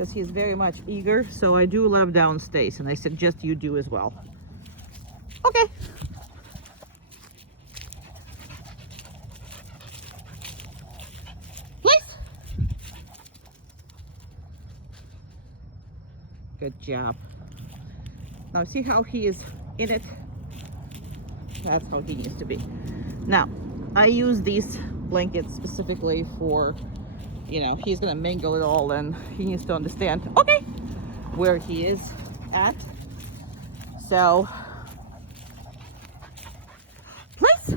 because he's very much eager. So I do let him downstairs, and I suggest you do as well. Okay. Please. Good job. Now see how he is in it? That's how he needs to be. Now, I use these blankets specifically for, you know, he's gonna mingle it all, and he needs to understand, okay, where he is at. So, please.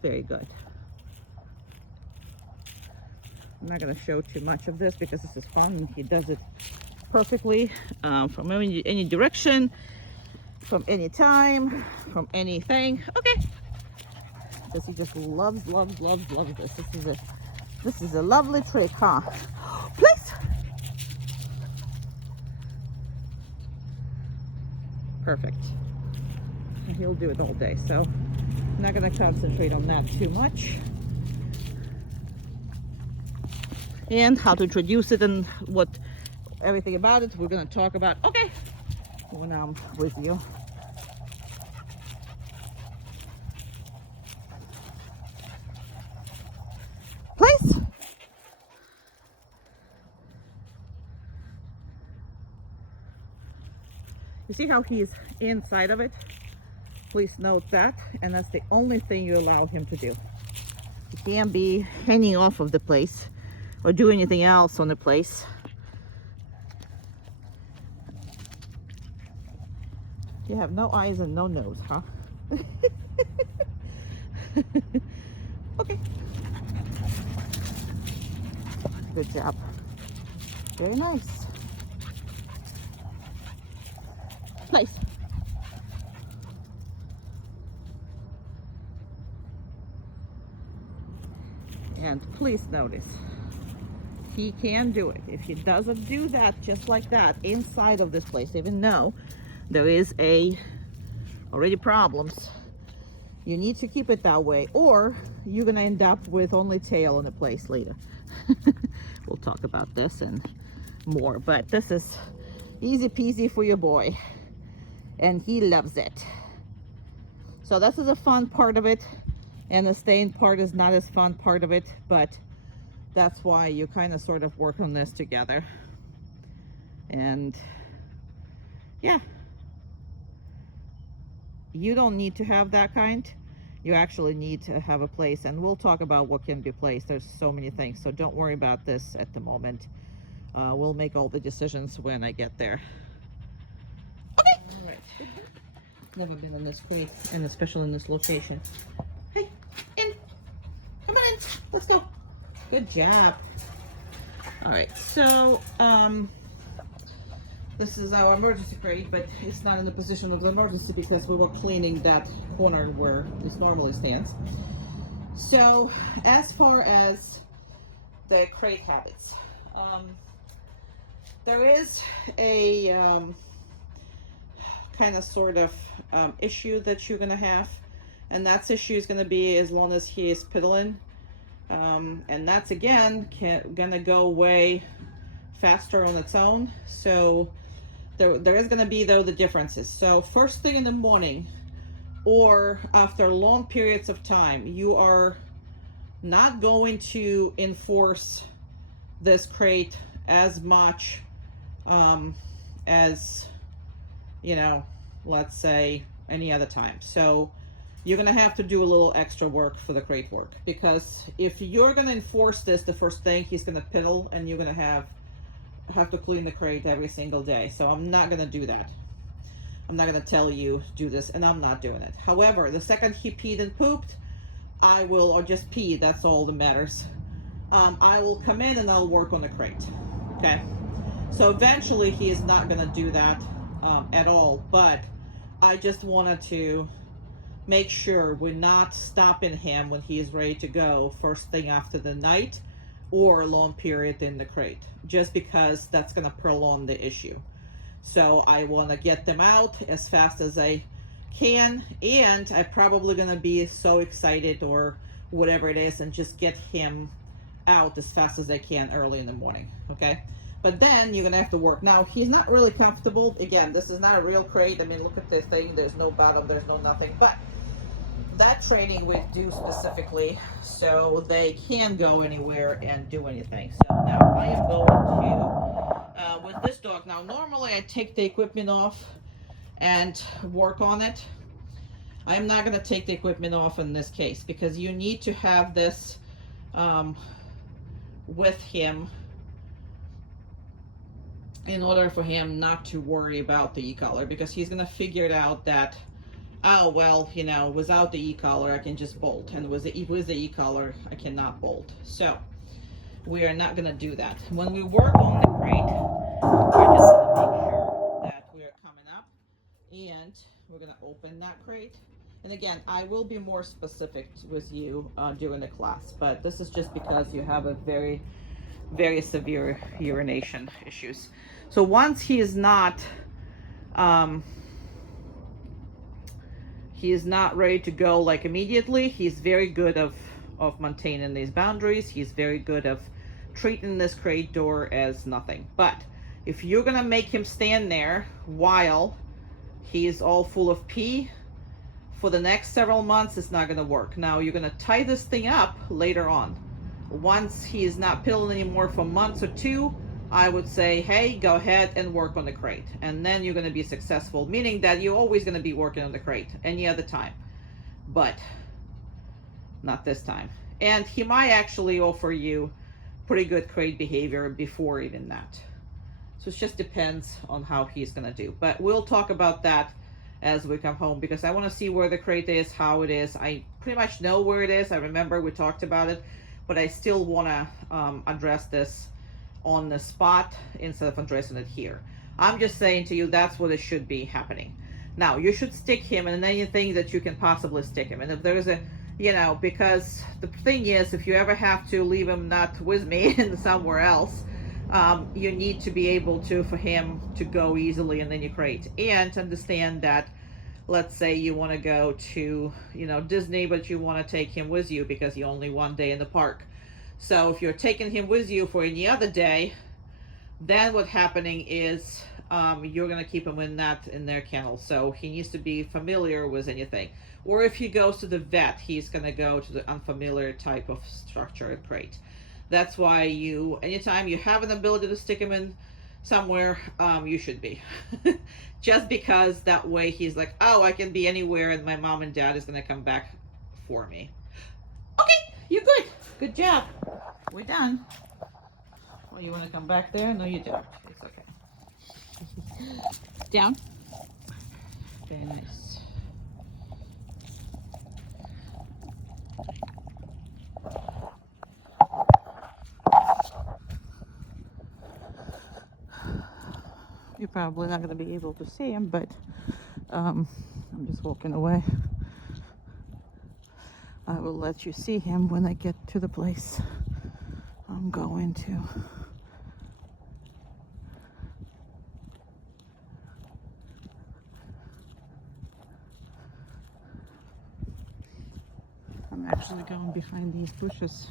Very good. I'm not gonna show too much of this because this is fun. He does it perfectly, from any direction, from any time, from anything. Okay. Because he just loves this. This is a lovely trick, huh? Please. Perfect. And he'll do it all day, so I'm not gonna concentrate on that too much. And how to introduce it and what everything about it we're going to talk about, okay, when I'm with you. Please. You see how he's inside of it? Please note that, and that's the only thing you allow him to do. He can't be hanging off of the place or do anything else on the place. You have no eyes and no nose, huh? Okay. Good job. Very nice. Place. And please notice, he can do it. If he doesn't do that just like that inside of this place, even though there is already problems, you need to keep it that way, or you're gonna end up with only tail in the place later. We'll talk about this and more, but this is easy peasy for your boy, and he loves it. So this is a fun part of it, and the staying part is not as fun part of it, but that's why you kind of sort of work on this together. And yeah, you don't need to have that kind. You actually need to have a place, and we'll talk about what can be placed. There's so many things, so don't worry about this at the moment. We'll make all the decisions when I get there. Okay. All right. Never been in this crate, and especially in this location. Hey, in. Come on in. Let's go. Good job. All right, so this is our emergency crate, but it's not in the position of the emergency because we were cleaning that corner where this normally stands. So as far as the crate habits, there is a kind of sort of issue that you're gonna have, and that issue is gonna be as long as he is piddling, and that's again gonna go away faster on its own. So there is going to be, though, the differences. So first thing in the morning or after long periods of time, you are not going to enforce this crate as much as, you know, let's say any other time. So you're going to have to do a little extra work for the crate work, because if you're going to enforce this the first thing, he's going to piddle, and you're going to have to clean the crate every single day. So I'm not going to do that. I'm not going to tell you do this, and I'm not doing it. However, the second he peed and pooped, I will, or just pee, that's all that matters, I will come in and I'll work on the crate. Okay, so eventually he is not going to do that at all, but I just wanted to make sure we're not stopping him when he is ready to go first thing after the night or a long period in the crate, just because that's going to prolong the issue. So I want to get them out as fast as I can, and I'm probably going to be so excited or whatever it is, and just get him out as fast as they can early in the morning, okay? But then you're gonna have to work. Now, he's not really comfortable. Again, this is not a real crate. I mean, look at this thing. There's no bottom, there's no nothing. But that training we do specifically so they can go anywhere and do anything. So now I am going to, with this dog, now normally I take the equipment off and work on it. I'm not going to take the equipment off in this case because you need to have this with him in order for him not to worry about the e-collar, because he's going to figure it out that, oh, well, you know, without the e-collar I can just bolt, and with the e-collar I cannot bolt. So we are not going to do that. When we work on the crate, we're just going to make sure that we are coming up, and we're going to open that crate. And again, I will be more specific with you during the class, but this is just because you have a very, very severe urination issues. So once he is not ready to go like immediately, he's very good of maintaining these boundaries. He's very good of treating this crate door as nothing. But if you're gonna make him stand there while he's all full of pee for the next several months, it's not gonna work. Now you're gonna tie this thing up later on. Once he is not pilling anymore for months or two, I would say, hey, go ahead and work on the crate. And then you're going to be successful, meaning that you're always going to be working on the crate any other time. But not this time. And he might actually offer you pretty good crate behavior before even that. So it just depends on how he's going to do. But we'll talk about that as we come home, because I want to see where the crate is, how it is. I pretty much know where it is. I remember we talked about it. But I still want to address this on the spot instead of addressing it here. I'm just saying to you, that's what it should be happening. Now, you should stick him in anything that you can possibly stick him. And if there's a, you know, because the thing is, if you ever have to leave him not with me and somewhere else, you need to be able to, for him to go easily in any crate. And understand that, let's say you want to go to, you know, Disney, but you want to take him with you because you only one day in the park. So if you're taking him with you for any other day, then what's happening is you're going to keep him in their kennel. So he needs to be familiar with anything. Or if he goes to the vet, he's going to go to the unfamiliar type of structure and crate. That's why anytime you have an ability to stick him in somewhere, you should be. Just because that way he's like, oh, I can be anywhere and my mom and dad is going to come back for me. Okay, you're good. Good job. We're done. Well, you want to come back there? No, you don't. It's okay. Down. Very nice. You're probably not going to be able to see him, but I'm just walking away. I will let you see him when I get to the place I'm going to. I'm actually going behind these bushes.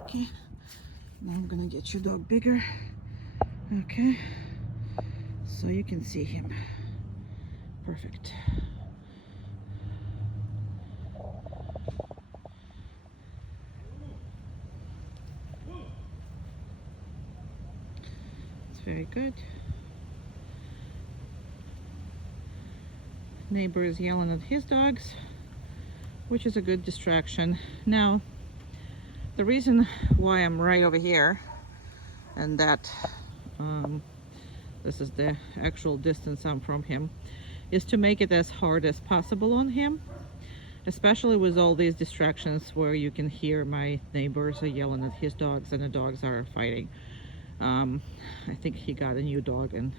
Okay, now I'm gonna get your dog bigger. Okay, so you can see him. Perfect. It's very good. Neighbor is yelling at his dogs, which is a good distraction. Now, the reason why I'm right over here, and that this is the actual distance I'm from him, is to make it as hard as possible on him, especially with all these distractions where you can hear my neighbors are yelling at his dogs and the dogs are fighting. I think he got a new dog and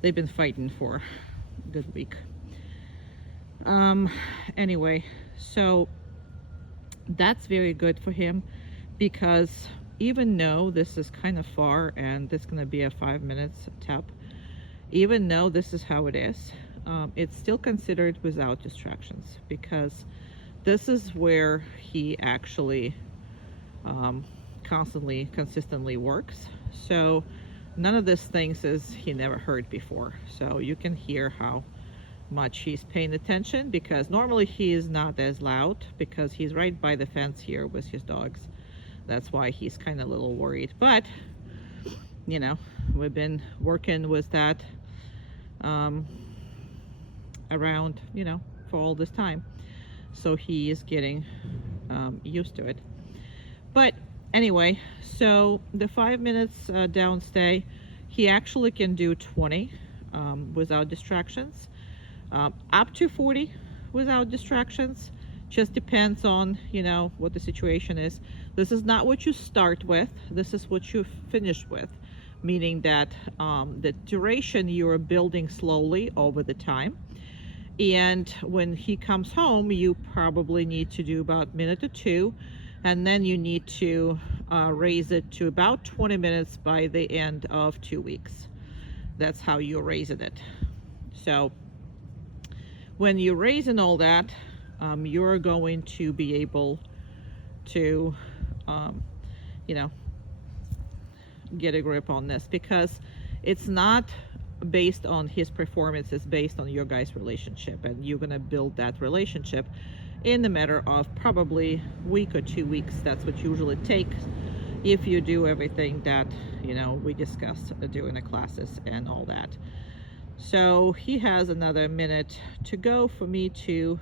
they've been fighting for a good week. Anyway, so that's very good for him, because even though this is kind of far and this is going to be a 5 minutes tap, even though this is how it is, it's still considered without distractions, because this is where he actually consistently works. So none of these things is he never heard before. So you can hear how much he's paying attention, because normally he is not as loud because he's right by the fence here with his dogs. That's why he's kind of a little worried. But, you know, we've been working with that around, you know, for all this time. So he is getting used to it. But anyway, so the 5 minutes downstay, he actually can do 20 without distractions, up to 40 without distractions. Just depends on, you know, what the situation is. This is not what you start with. This is what you finish with, meaning that the duration you are building slowly over the time. And when he comes home, you probably need to do about a minute or two, and then you need to raise it to about 20 minutes by the end of 2 weeks. That's how you're raising it. So when you're raising all that, you're going to be able to, you know, get a grip on this, because it's not based on his performance, it's based on your guys' relationship, and you're gonna build that relationship in a matter of probably a week or 2 weeks. That's what usually takes if you do everything that, you know, we discussed during the classes and all that. So he has another minute to go for me to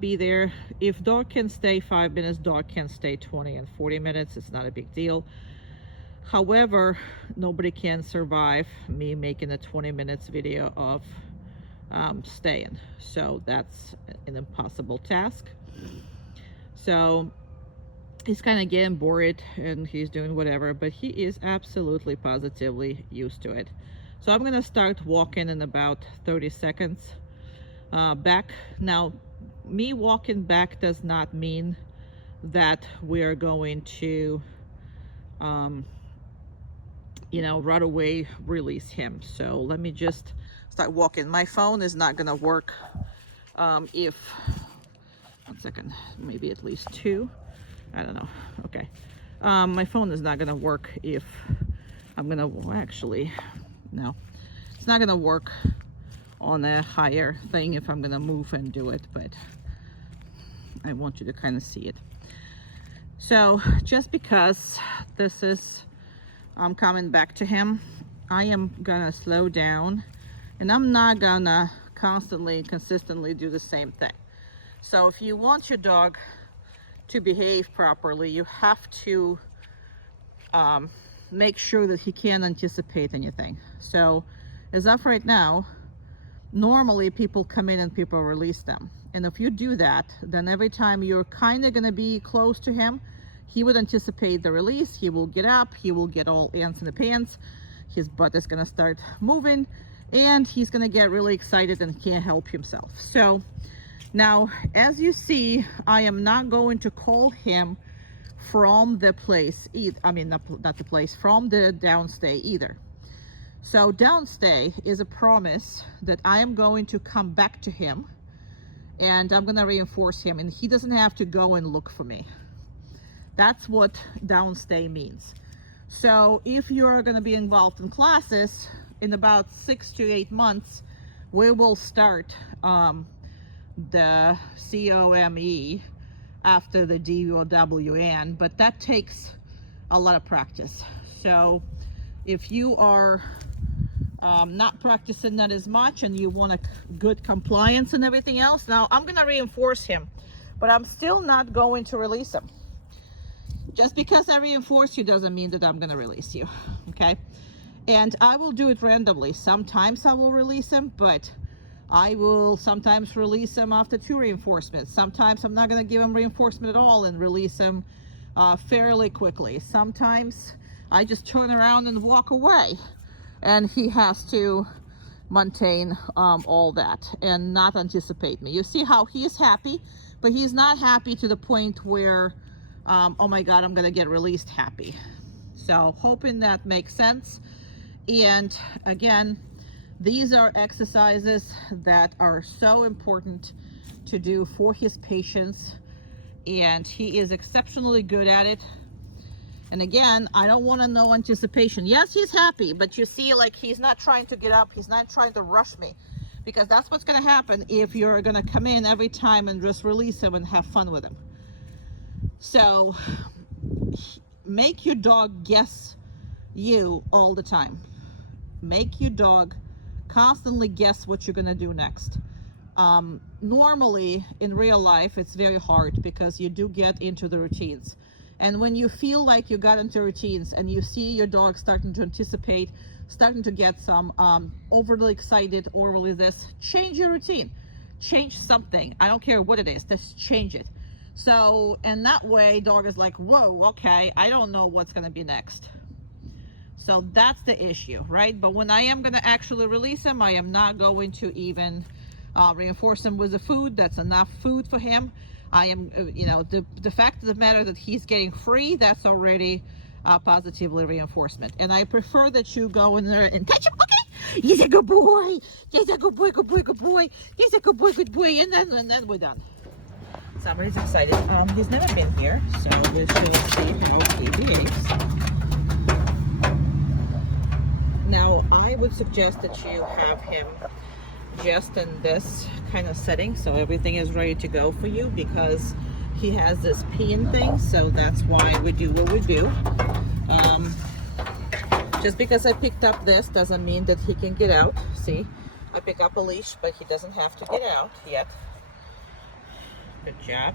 be there. If dog can stay 5 minutes, dog can stay 20 and 40 minutes. It's not a big deal. However, nobody can survive me making a 20 minutes video of staying. So that's an impossible task. So he's kind of getting bored and he's doing whatever, but he is absolutely positively used to it. So I'm gonna start walking in about 30 seconds back. Now, me walking back does not mean that we're going to you know, right away release him. So let me just start walking. My phone is not gonna work if, 1 second, maybe at least 2, I don't know. Okay, my phone is not gonna work if I'm gonna, well, actually no, it's not gonna work on a higher thing if I'm gonna move and do it, but I want you to kind of see it. So just because this is, I'm coming back to him, I am gonna slow down, and I'm not gonna constantly and consistently do the same thing. So if you want your dog to behave properly, you have to make sure that he can't anticipate anything. So as of right now, normally people come in and people release them. And if you do that, then every time you're kind of gonna be close to him, he would anticipate the release, he will get up, he will get all ants in the pants, his butt is gonna start moving, and he's gonna get really excited and can't help himself. So now, as you see, I am not going to call him from the place, I mean, not the place, from the downstay either. So downstay is a promise that I am going to come back to him, and I'm gonna reinforce him, and he doesn't have to go and look for me. That's what downstay means. So if you're going to be involved in classes, in about 6 to 8 months, we will start the COME after the DOWN, but that takes a lot of practice. So if you are not practicing that as much and you want a good compliance and everything else, now I'm going to reinforce him, but I'm still not going to release him. Just because I reinforce you doesn't mean that I'm going to release you, okay? And I will do it randomly. Sometimes I will release him, but I will sometimes release him after 2 reinforcements. Sometimes I'm not going to give him reinforcement at all and release him fairly quickly. Sometimes I just turn around and walk away, and he has to maintain all that and not anticipate me. You see how he is happy, but he's not happy to the point where oh my God, I'm gonna get released happy. So hoping that makes sense. And again, These are exercises that are so important to do for his patients, and he is exceptionally good at it. And again, I don't want to know anticipation. Yes, he's happy, but you see, like, he's not trying to get up. He's not trying to rush me, because that's what's going to happen if you're going to come in every time and just release him and have fun with him. So make your dog guess you all the time. Make your dog constantly guess what you're going to do next. Normally in real life, it's very hard because you do get into the routines. And when you feel like you got into routines and you see your dog starting to anticipate, starting to get some overly excited, overly this, change your routine. Change something. I don't care what it is, just change it. So, and that way, dog is like, whoa, okay, I don't know what's going to be next. So that's the issue, right? But when I am going to actually release him, I am not going to even reinforce him with the food. That's enough food for him. I am, the fact of the matter that he's getting free, that's already positively reinforcement. And I prefer that you go in there and catch him. Okay, he's a good boy. He's a good boy, good boy, good boy. He's a good boy, good boy. And then we're done. Somebody's excited. He's never been here, so we shall see how he behaves. Now, I would suggest that you have him just in this kind of setting, so everything is ready to go for you, because he has this peeing thing, so that's why we do what we do. Just because I picked up this doesn't mean that he can get out. See, I pick up a leash, but he doesn't have to get out yet. Good job.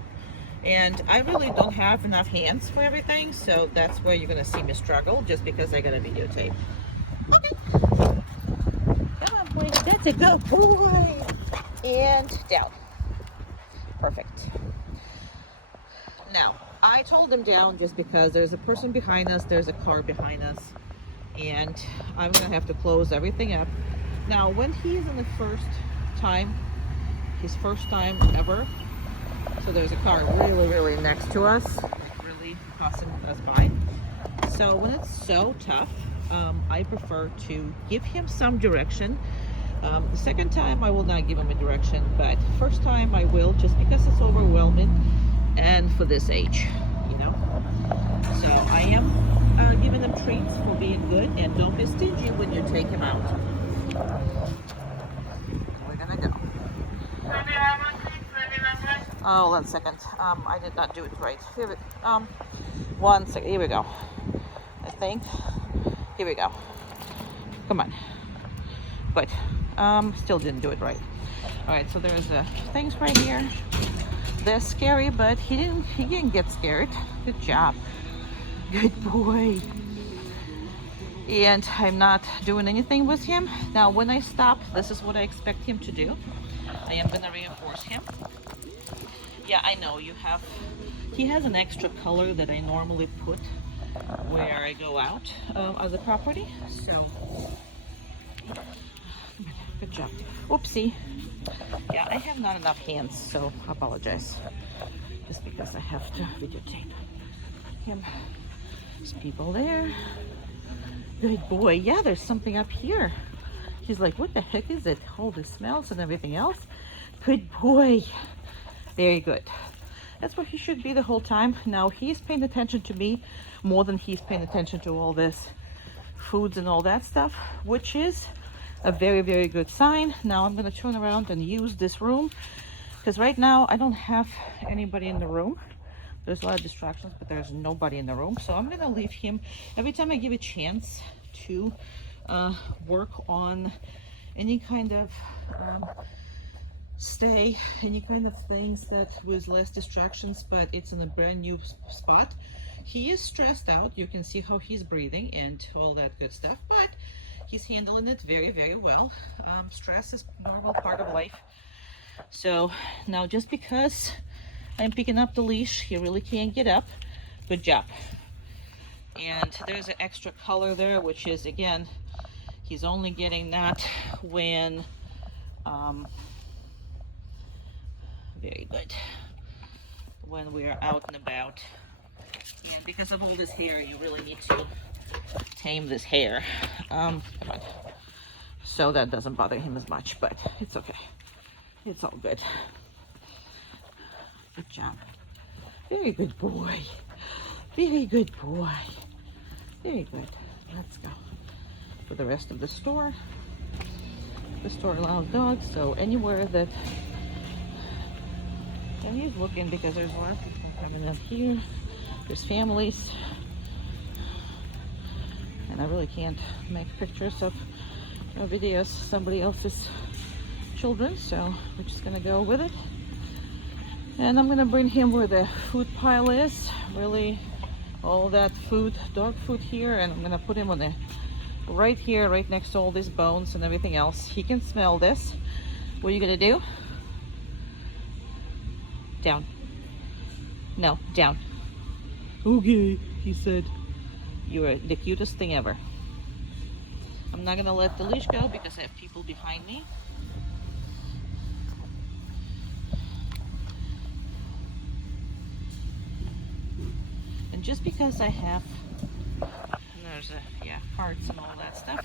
And I really don't have enough hands for everything, so that's where you're gonna see me struggle, just because I got a videotape. Okay. Come on, boy. That's a good boy. And down. Perfect. Now, I told him down just because there's a person behind us, there's a car behind us, and I'm going to have to close everything up. Now, when he's in the his first time ever, so there's a car really, really next to us, really passing us by. So when it's so tough, I prefer to give him some direction. The second time I will not give him a direction, but first time I will, just because it's overwhelming and for this age, So I am giving them treats for being good, and don't be stingy when you take him out. We're gonna go. Oh, 1 second. I did not do it right. Here 1 second. Here we go. I think. Here we go. Come on. Good. Still didn't do it right. All right, so there's things right here. They're scary, but he didn't get scared. Good job. Good boy. And I'm not doing anything with him. Now, when I stop, this is what I expect him to do. I am gonna reinforce him. Yeah, I know he has an extra color that I normally put where I go out of the property. So, good job. Oopsie. Yeah, I have not enough hands, so I apologize. Just because I have to videotape him. There's people there. Good boy. Yeah, there's something up here. He's like, what the heck is it? All the smells and everything else. Good boy. Very good. That's where he should be the whole time. Now he's paying attention to me more than he's paying attention to all this foods and all that stuff, which is a very, very good sign. Now I'm going to turn around and use this room, because right now I don't have anybody in the room. There's a lot of distractions, but there's nobody in the room. So I'm going to leave him every time I give a chance to work on any kind of any kind of things that with less distractions, but it's in a brand new spot. He is stressed out. You can see how he's breathing and all that good stuff, but he's handling it very, very well. Stress is a normal part of life. So now, just because I'm picking up the leash, he really can't get up. Good job. And there's an extra color there, which is, again, he's only getting that when very good, when we're out and about. And because of all this hair, you really need to tame this hair. Come on. So that doesn't bother him as much, but it's okay. It's all good. Good job. Very good boy. Very good boy. Very good. Let's go. For the rest of the store allows dogs, so anywhere that, and he's looking because there's a lot of people coming up here. There's families, and I really can't make pictures of videos somebody else's children, so we're just gonna go with it. And I'm gonna bring him where the food pile is, really all that food, dog food here, and I'm gonna put him on the right here, right next to all these bones and everything else. He can smell this. What are you gonna do? Down. No, down. Okay, he said. You're the cutest thing ever. I'm not gonna let the leash go because I have people behind me. And just because I have, there's hearts and all that stuff.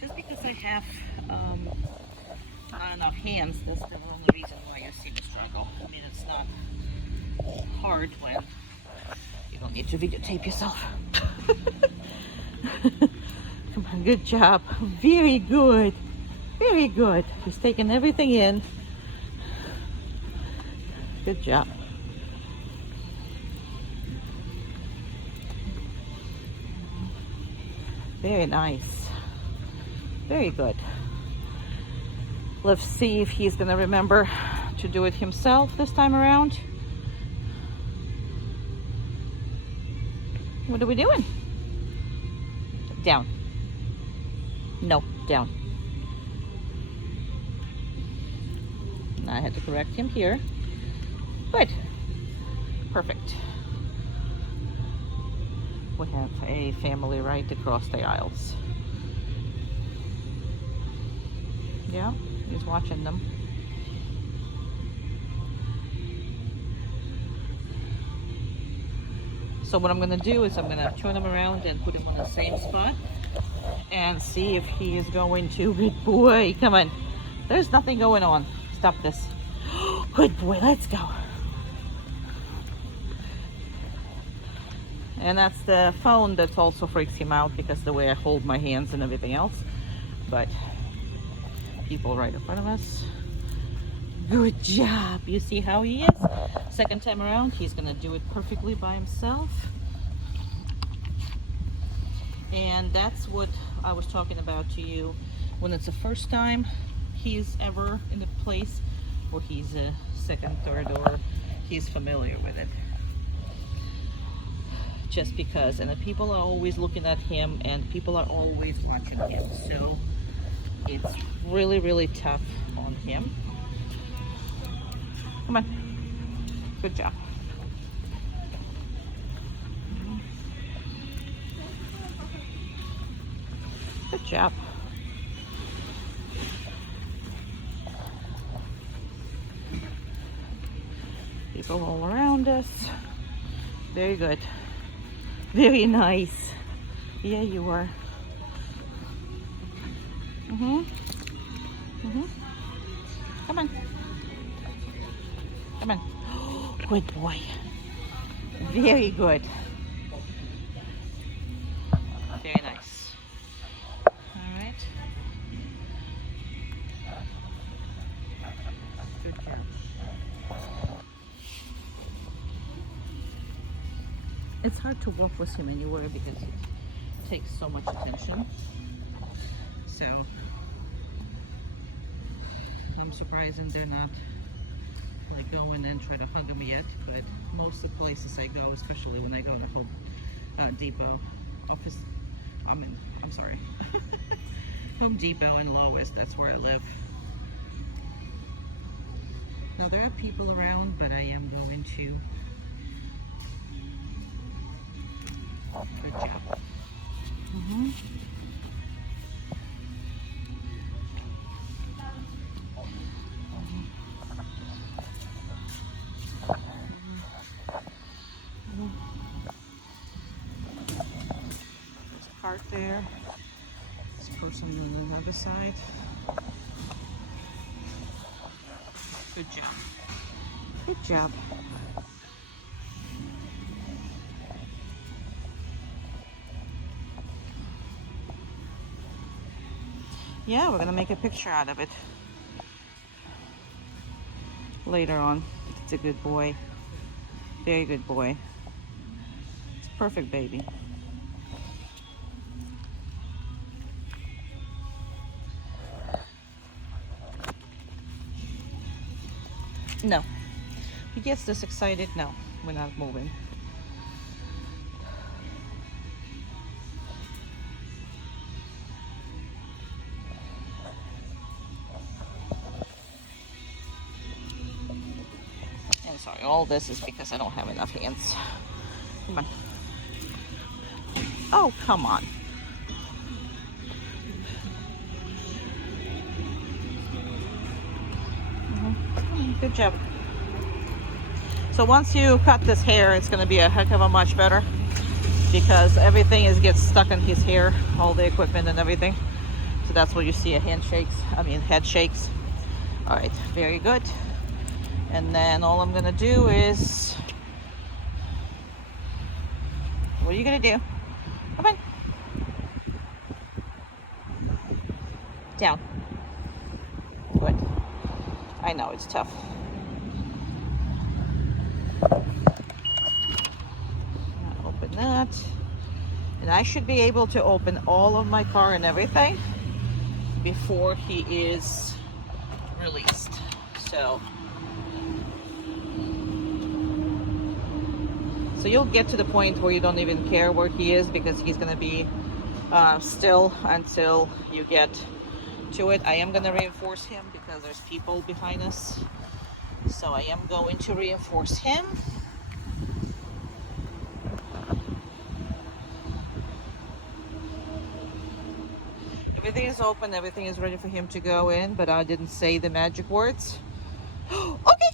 Just because I have, I don't know, hands, that's the only reason why you see me struggle. I mean, it's not hard when you don't need to videotape yourself. Come on, good job. Very good. Very good. He's taking everything in. Good job. Very nice. Very good. Let's see if he's gonna remember to do it himself this time around. What are we doing? Down. No, down. Now I had to correct him here. Good. Perfect. We have a family right across the aisles. Yeah, he's watching them. So what I'm gonna do is I'm gonna turn him around and put him on the same spot and see if he is going to. Good boy, come on. There's nothing going on. Stop this. Good boy, let's go. And that's the phone that also freaks him out because the way I hold my hands and everything else. But people right in front of us. Good job. You see how he is? Second time around, he's gonna do it perfectly by himself. And that's what I was talking about to you. When it's the first time he's ever in a place, or he's a second, third, or he's familiar with it. Just because, and the people are always looking at him and people are always watching him, so it's really, really tough on him. Come on. Good job. Good job. People all around us. Very good. Very nice. Yeah, you are. Come on. Come on. Good boy. Very good. Very nice. All right. Good job. It's hard to walk with him anywhere because it takes so much attention. So I'm surprised they're not like going and try to hug him yet, but most of the places I go, especially when I go to Home Depot office, I'm sorry, Home Depot in Lowest, that's where I live. Now there are people around, but I am going to. Good job. There's a cart there. There's First one on the other side. Good job. Good job. Yeah, we're gonna make a picture out of it later on. It's a good boy. Very good boy. It's a perfect baby. No. He gets this excited. No, we're not moving. I'm sorry, all this is because I don't have enough hands. Come on. Oh, come on. Good job. So once you cut this hair, it's going to be a heck of a much better, because everything gets stuck in his hair, all the equipment and everything. So that's where you see a head shakes. All right, very good. And then all I'm going to do is, what are you going to do? Come on. Down. Good. I know it's tough. Open that. And I should be able to open all of my car and everything before he is released. So you'll get to the point where you don't even care where he is, because he's going to be still until you get to it. I am going to reinforce him because there's people behind us. So I am going to reinforce him. Everything is open, everything is ready for him to go in, but I didn't say the magic words. Okay.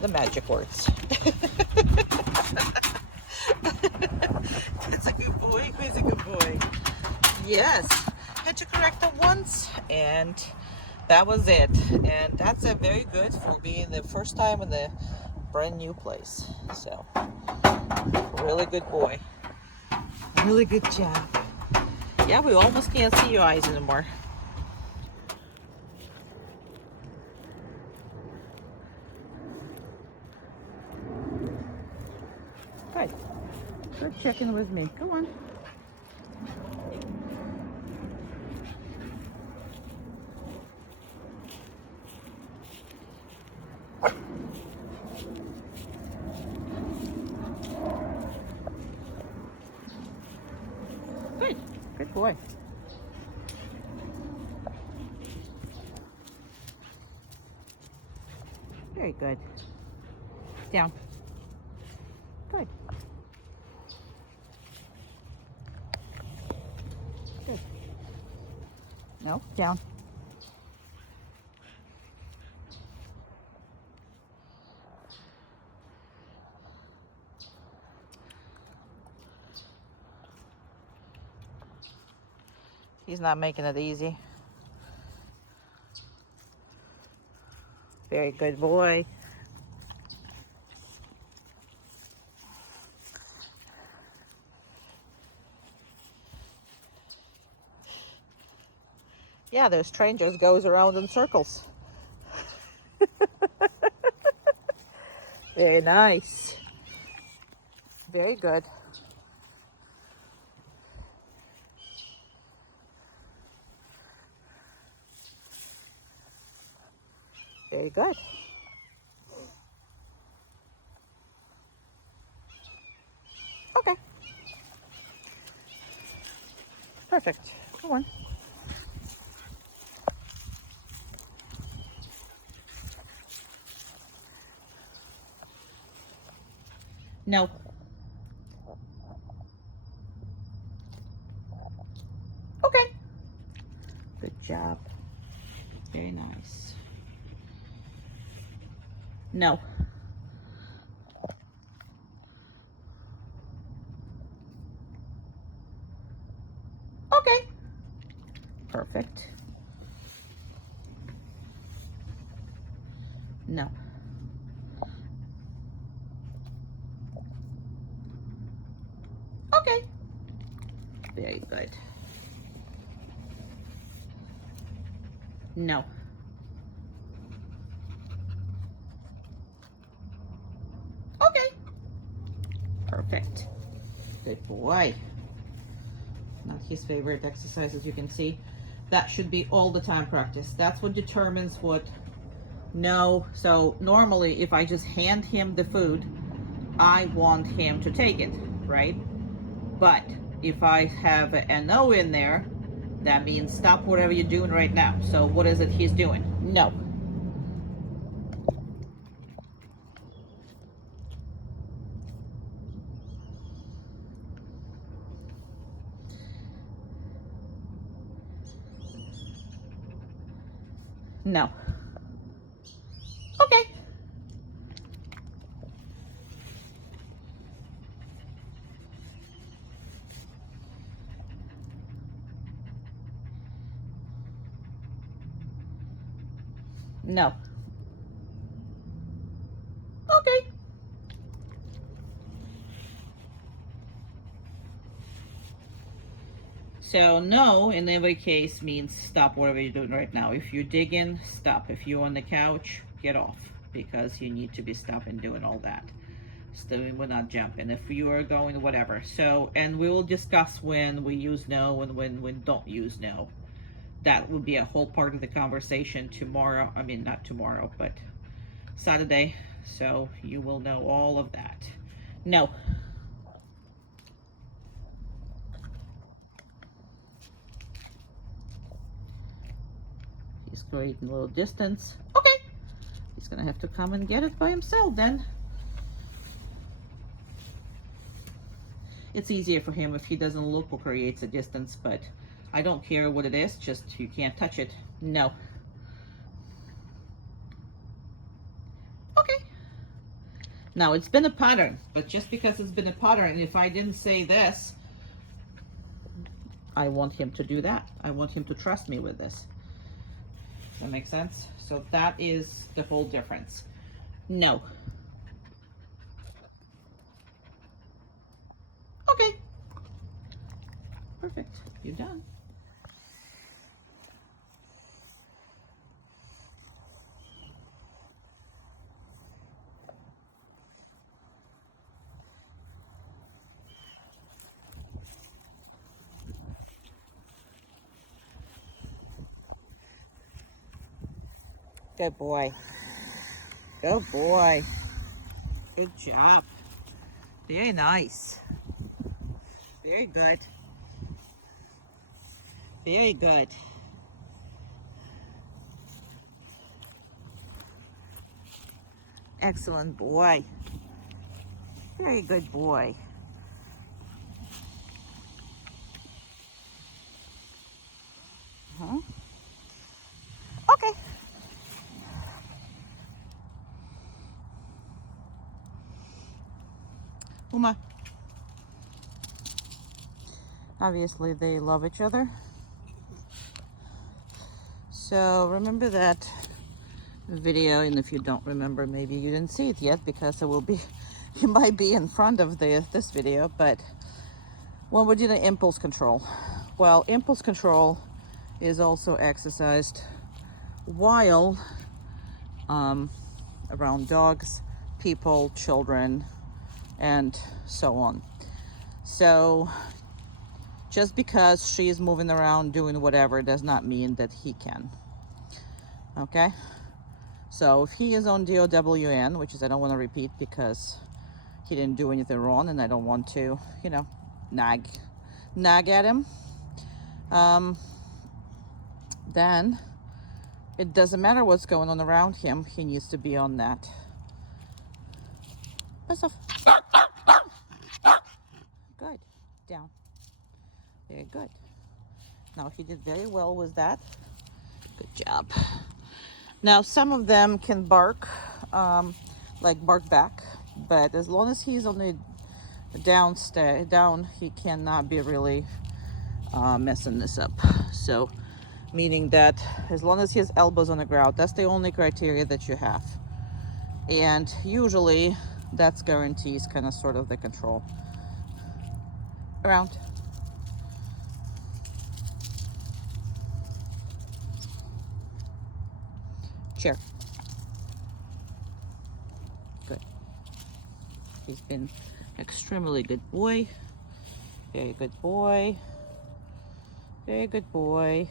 The magic words. That's a good boy. He's a good boy. Yes. Had to correct him once, and that was it. And that's a very good for being the first time in the brand new place. So, really good boy. Really good job. Yeah, we almost can't see your eyes anymore. Good. Good checking with me. Come on. Good. Good boy. Very good. Down. Good. Good. No, down. He's not making it easy. Very good boy. Yeah, those strangers goes around in circles. Very nice. Very good. Very good. Okay. Perfect. Come on. No. Okay. Good job. Very nice. No. Okay. No. Okay. Very good. No. Okay. Perfect. Good boy. Not his favorite exercise, as you can see. That should be all the time practice. That's what determines what. No. So normally if I just hand him the food, I want him to take it, right? But if I have a no in there, that means stop whatever you're doing right now. So what is it he's doing? No. No. Okay. No. Okay. So no in every case means stop whatever you're doing right now. If you're digging, stop. If you're on the couch, get off, because you need to be stopping doing all that. So we're not jumping. If you are going, whatever. So, and we will discuss when we use no and when we don't use no. That will be a whole part of the conversation tomorrow. I mean, not tomorrow, but Saturday. So you will know all of that. No. He's creating a little distance. Okay. He's gonna have to come and get it by himself then. It's easier for him if he doesn't look or creates a distance, but I don't care what it is, just you can't touch it. No. Okay. Now it's been a pattern, but just because it's been a pattern, if I didn't say this, I want him to do that. I want him to trust me with this. Does that make sense? So that is the whole difference. No. Okay. Perfect. You're done. Good boy. Good boy. Good job. Very nice. Very good. Very good. Excellent boy. Very good boy. Okay. Uma. Obviously they love each other. So remember that video, and if you don't remember, maybe you didn't see it yet, because it will be, you might be in front of this video. But when we're doing impulse control, well, impulse control is also exercised while around dogs, people, children, and so on. So just because she's moving around doing whatever does not mean that he can. Okay? So if he is on DOWN, which is, I don't want to repeat because he didn't do anything wrong, and I don't want to, you know, nag at him, then it doesn't matter what's going on around him. He needs to be on that. Best of. Good. Down. Very good. Now he did very well with that. Good job. Now some of them can bark, like bark back, but as long as he's on the down, he cannot be really messing this up. So meaning that as long as his elbows on the ground, that's the only criteria that you have. And usually that's guarantees kind of sort of the control. Around. Chair. Good. He's been extremely good boy. Very good boy. Very good boy.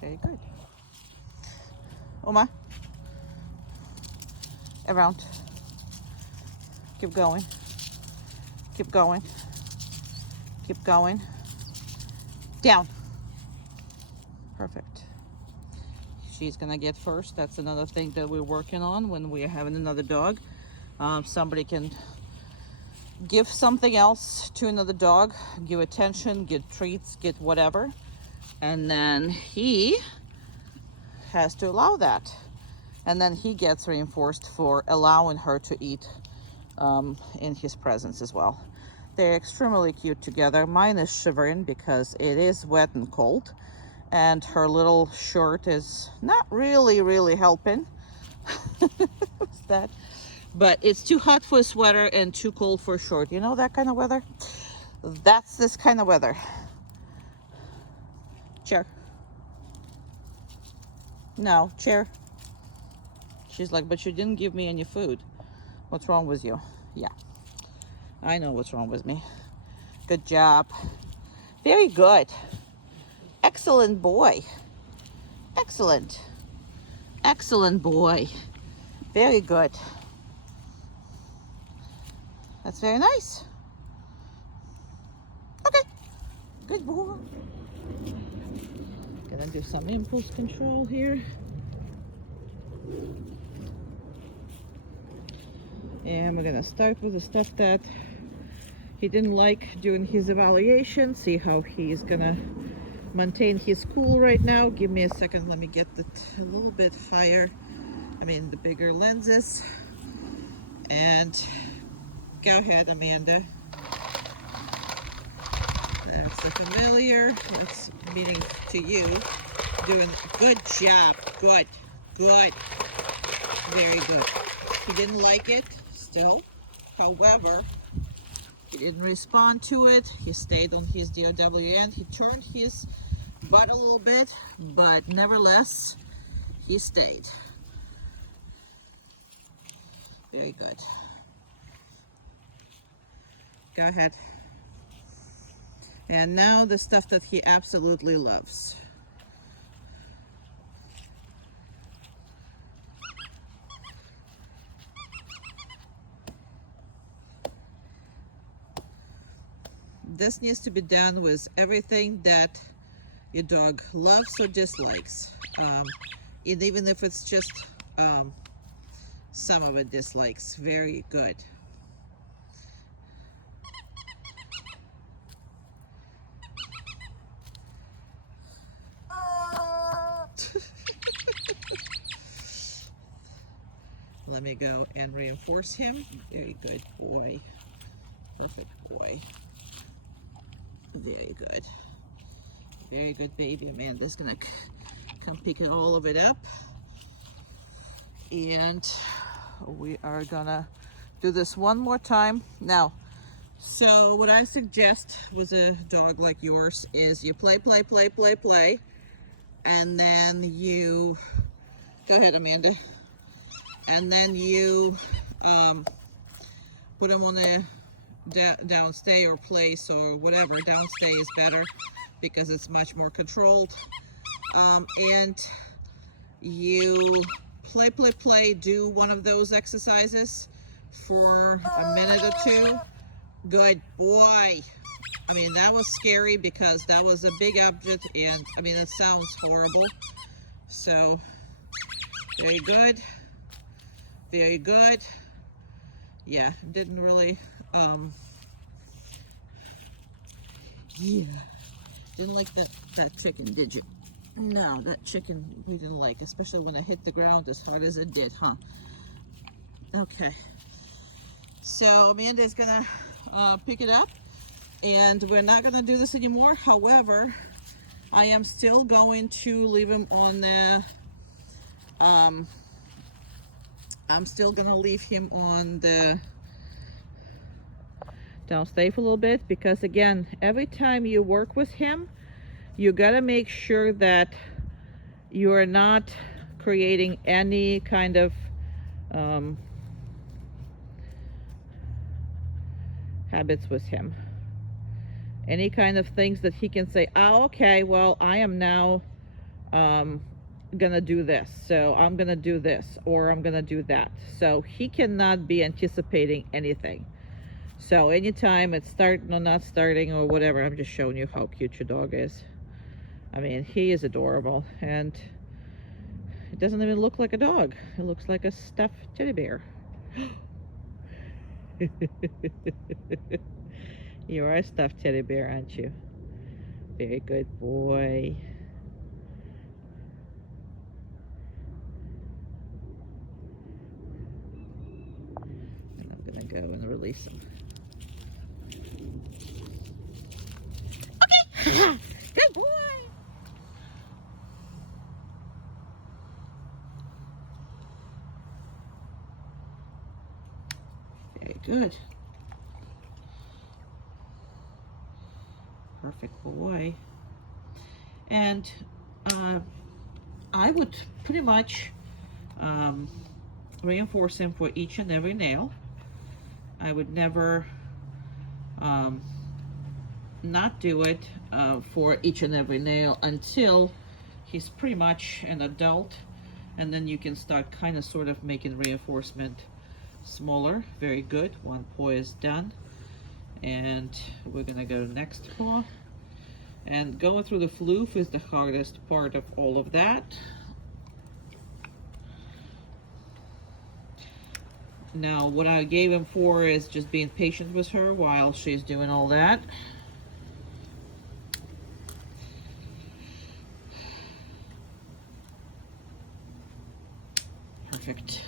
Very good. Oma. Around. Keep going. Keep going. Keep going. Down. Perfect. She's gonna get first. That's another thing that we're working on when we're having another dog. Somebody can give something else to another dog, give attention, get treats, get whatever, and then he has to allow that. And then he gets reinforced for allowing her to eat in his presence as well. They're extremely cute together. Mine is shivering because it is wet and cold, and her little shirt is not really helping. What's that? But it's too hot for a sweater and too cold for a short. You know that kind of weather? That's this kind of weather. Chair. No, chair. She's like, but you didn't give me any food. What's wrong with you? Yeah, I know what's wrong with me. Good job. Very good. Excellent boy. Excellent. Excellent boy. Very good. That's very nice. Okay. Good boy. Gonna do some impulse control here. And we're gonna start with the stuff that he didn't like during his evaluation. See how he's gonna maintain his cool right now. Give me a second. Let me get it a little bit higher. I mean, the bigger lenses. And go ahead, Amanda. That's the familiar. That's meaning to you. Doing good job. Good. Good. Very good. He didn't like it still. However, he didn't respond to it. He stayed on his DOWN. He turned his butt a little bit, but nevertheless, he stayed. Very good. Go ahead. And now the stuff that he absolutely loves. This needs to be done with everything that your dog loves or dislikes. And even if it's just some of it dislikes. Very good. Let me go and reinforce him. Very good boy. Perfect boy. Very good. Very good baby. Amanda's gonna come pick all of it up. And we are gonna do this one more time. Now, so what I suggest with a dog like yours is you play, and then you, go ahead, Amanda. And then you put them on a downstay or place or whatever. Downstay is better because it's much more controlled. And you play, do one of those exercises for a minute or two. Good boy. I mean, that was scary because that was a big object, and I mean, it sounds horrible. So, very good. Very good. Yeah, didn't really, yeah, didn't like that chicken, did you? No, that chicken we didn't like, especially when I hit the ground as hard as it did, huh? Okay. So Amanda's gonna pick it up, and we're not gonna do this anymore. However, I am still going to leave him on the, I'm still gonna leave him on the downstay for a little bit, because again, every time you work with him, you gotta make sure that you are not creating any kind of habits with him. Any kind of things that he can say, oh, okay, well, I am now gonna do this, so I'm gonna do this, or I'm gonna do that. So he cannot be anticipating anything. So anytime it's starting or not starting or whatever, I'm just showing you how cute your dog is. I mean, he is adorable, and it doesn't even look like a dog. It looks like a stuffed teddy bear. You are a stuffed teddy bear, aren't you? Very good boy. And I'm gonna go and release him. Okay. Good boy. Very good. Perfect boy. And I would pretty much reinforce him for each and every nail. I would never not do it for each and every nail until he's pretty much an adult, and then you can start kind of sort of making reinforcement smaller. Very good. One paw is done, and we're gonna go next paw. And going through the floof is the hardest part of all of that. Now, what I gave him for is just being patient with her while she's doing all that. Perfect.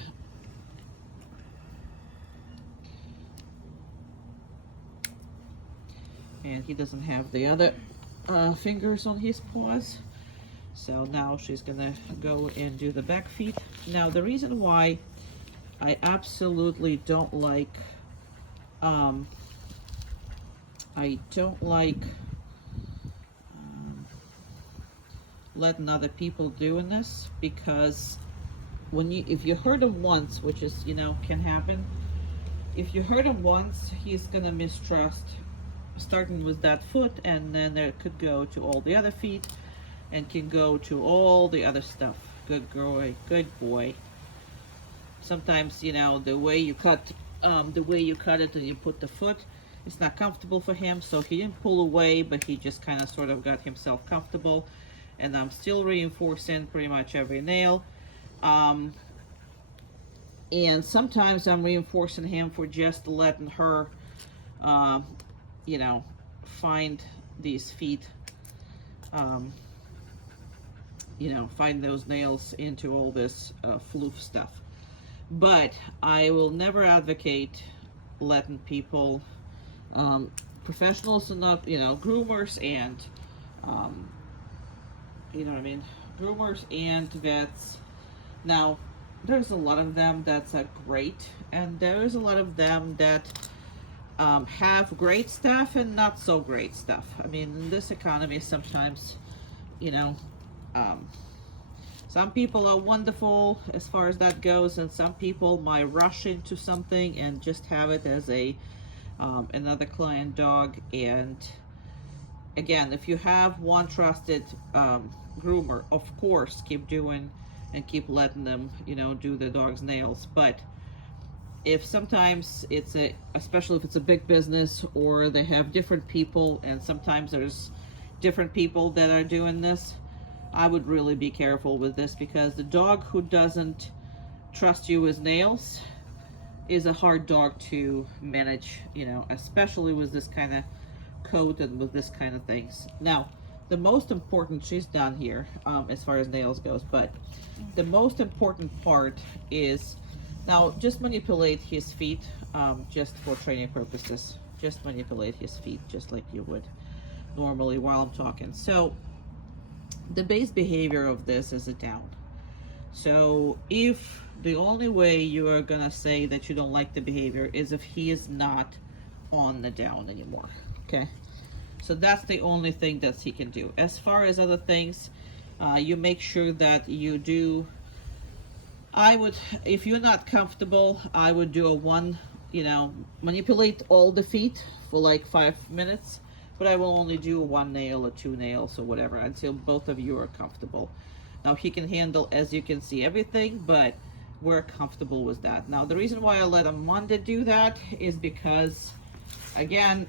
And he doesn't have the other fingers on his paws. So now she's gonna go and do the back feet. Now, the reason why I absolutely don't like letting other people doing this, because if you hurt him once, which is, you know, can happen, if you hurt him once, he's gonna mistrust, starting with that foot, and then it could go to all the other feet and can go to all the other stuff. Good boy, good boy. Sometimes, you know, the way you cut it and you put the foot, it's not comfortable for him, so he didn't pull away, but he just kind of sort of got himself comfortable. And I'm still reinforcing pretty much every nail. And sometimes I'm reinforcing him for just letting her, you know, find these feet, you know, find those nails into all this floof stuff. But I will never advocate letting people, professionals and not, you know, groomers and, you know what I mean, groomers and vets. Now, there's a lot of them that's great, and there's a lot of them that have great stuff and not so great stuff. I mean, in this economy, sometimes, you know, some people are wonderful as far as that goes, and some people might rush into something and just have it as a another client dog. And again, if you have one trusted groomer, of course, keep doing and keep letting them, you know, do the dog's nails. But if sometimes it's especially if it's a big business, or they have different people, and sometimes there's different people that are doing this, I would really be careful with this, because the dog who doesn't trust you with nails is a hard dog to manage, you know, especially with this kind of coat and with this kind of things. Now, the most important, she's done here as far as nails goes, but the most important part is, now just manipulate his feet just for training purposes. Just manipulate his feet just like you would normally while I'm talking. So the base behavior of this is a down. So if the only way you are gonna say that you don't like the behavior is if he is not on the down anymore, okay? So that's the only thing that he can do. As far as other things, you make sure that you do, I would, if you're not comfortable, I would do a one, manipulate all the feet for like 5 minutes, but I will only do one nail or two nails or whatever until both of you are comfortable. Now he can handle, as you can see, everything, but we're comfortable with that. Now the reason why I let Amanda do that is because, again,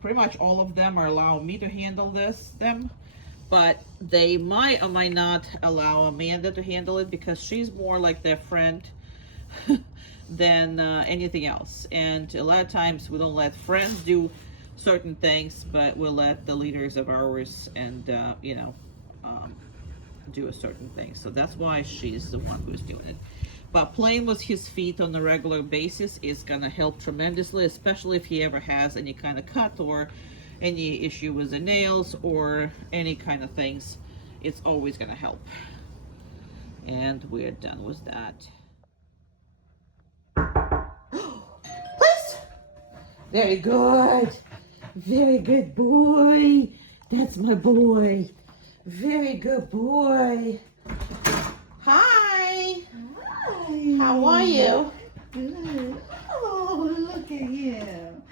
pretty much all of them are allowing me to handle them, but they might or might not allow Amanda to handle it because she's more like their friend than anything else. And a lot of times we don't let friends do certain things, but we'll let the leaders of ours and do a certain thing. So that's why she's the one who's doing it. But playing with his feet on a regular basis is gonna help tremendously, especially if he ever has any kind of cut or any issue with the nails or any kind of things. It's always gonna help. And we're done with that. Please. Very good. Very good boy. That's my boy. Very good boy. Hi. Hi. How are you? Good. Oh, look at him.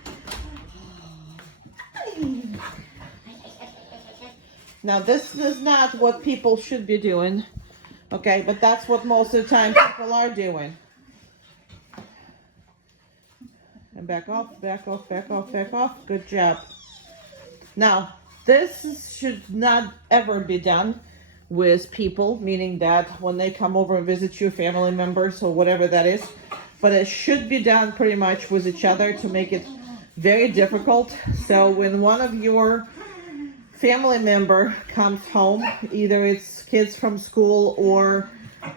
Now this is not what people should be doing, okay, but that's what most of the time people are doing. And back off, back off, back off, back off. Good job. Now, this should not ever be done with people, meaning that when they come over and visit you, family members or whatever that is, but it should be done pretty much with each other to make it very difficult. So when one of your family member comes home, either it's kids from school or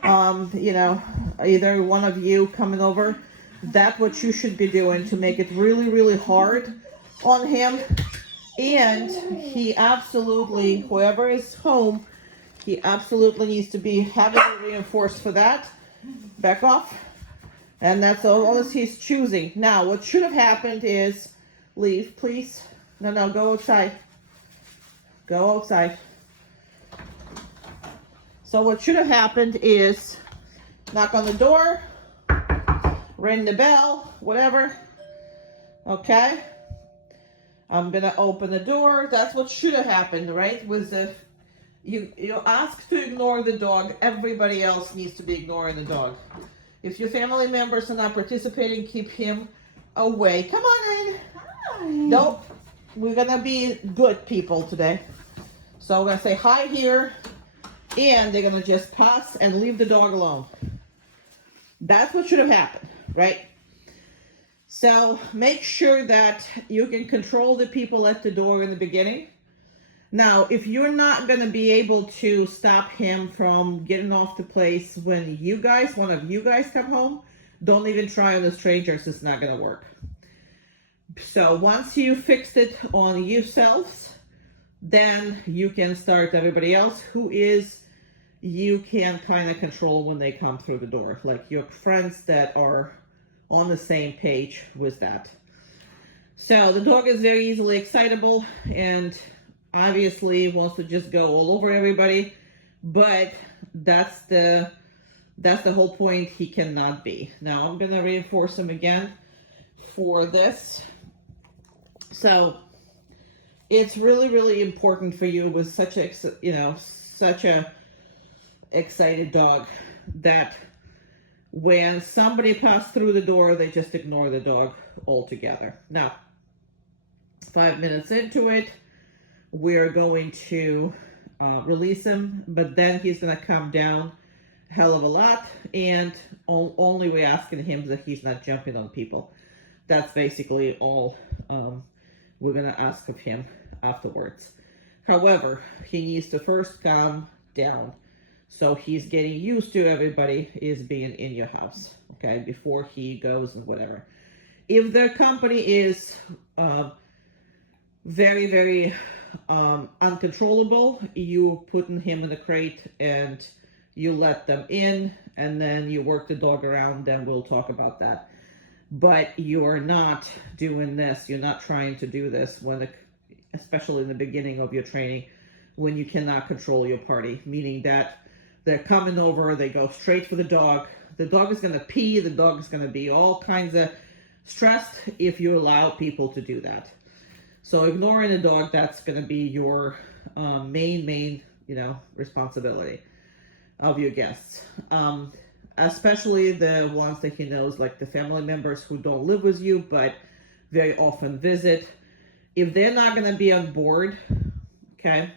either one of you coming over, that's what you should be doing to make it really, really hard on him. And he absolutely, whoever is home, he absolutely needs to be heavily reinforced for that. Back off. And that's all as he's choosing. Now, what should have happened is, leave, please. No, go outside. Go outside. So what should have happened is knock on the door, ring the bell, whatever. Okay. I'm gonna open the door. That's what should have happened, right? Was if you ask to ignore the dog, everybody else needs to be ignoring the dog. If your family members are not participating, keep him away. Come on in. Hi. Nope. We're gonna be good people today. So we're gonna say hi here, and they're gonna just pass and leave the dog alone. That's what should have happened, right? So make sure that you can control the people at the door in the beginning. Now, if you're not going to be able to stop him from getting off the place when one of you guys come home, don't even try on the strangers. It's not going to work. So once you fixed it on yourselves, then you can start everybody else you can kind of control when they come through the door, like your friends that are on the same page with that. So the dog is very easily excitable and obviously wants to just go all over everybody, but that's the whole point. He cannot be. Now I'm gonna reinforce him again for this. So it's really, really important for you with such a excited dog that when somebody passed through the door, they just ignore the dog altogether. Now, 5 minutes into it, we're going to release him, but then he's going to come down a hell of a lot, and only we're asking him that he's not jumping on people. That's basically all we're going to ask of him afterwards. However, he needs to first calm down. So he's getting used to everybody is being in your house, okay, before he goes and whatever. If the company is very, very uncontrollable, you putting him in the crate and you let them in, and then you work the dog around, then we'll talk about that. But you're not doing this, you're not trying to do this especially in the beginning of your training, when you cannot control your party, meaning that they're coming over, they go straight for the dog is going to pee, the dog is going to be all kinds of stressed if you allow people to do that. So ignoring a dog, that's going to be your main responsibility of your guests, especially the ones that he knows, like the family members who don't live with you but very often visit. If they're not going to be on board, okay,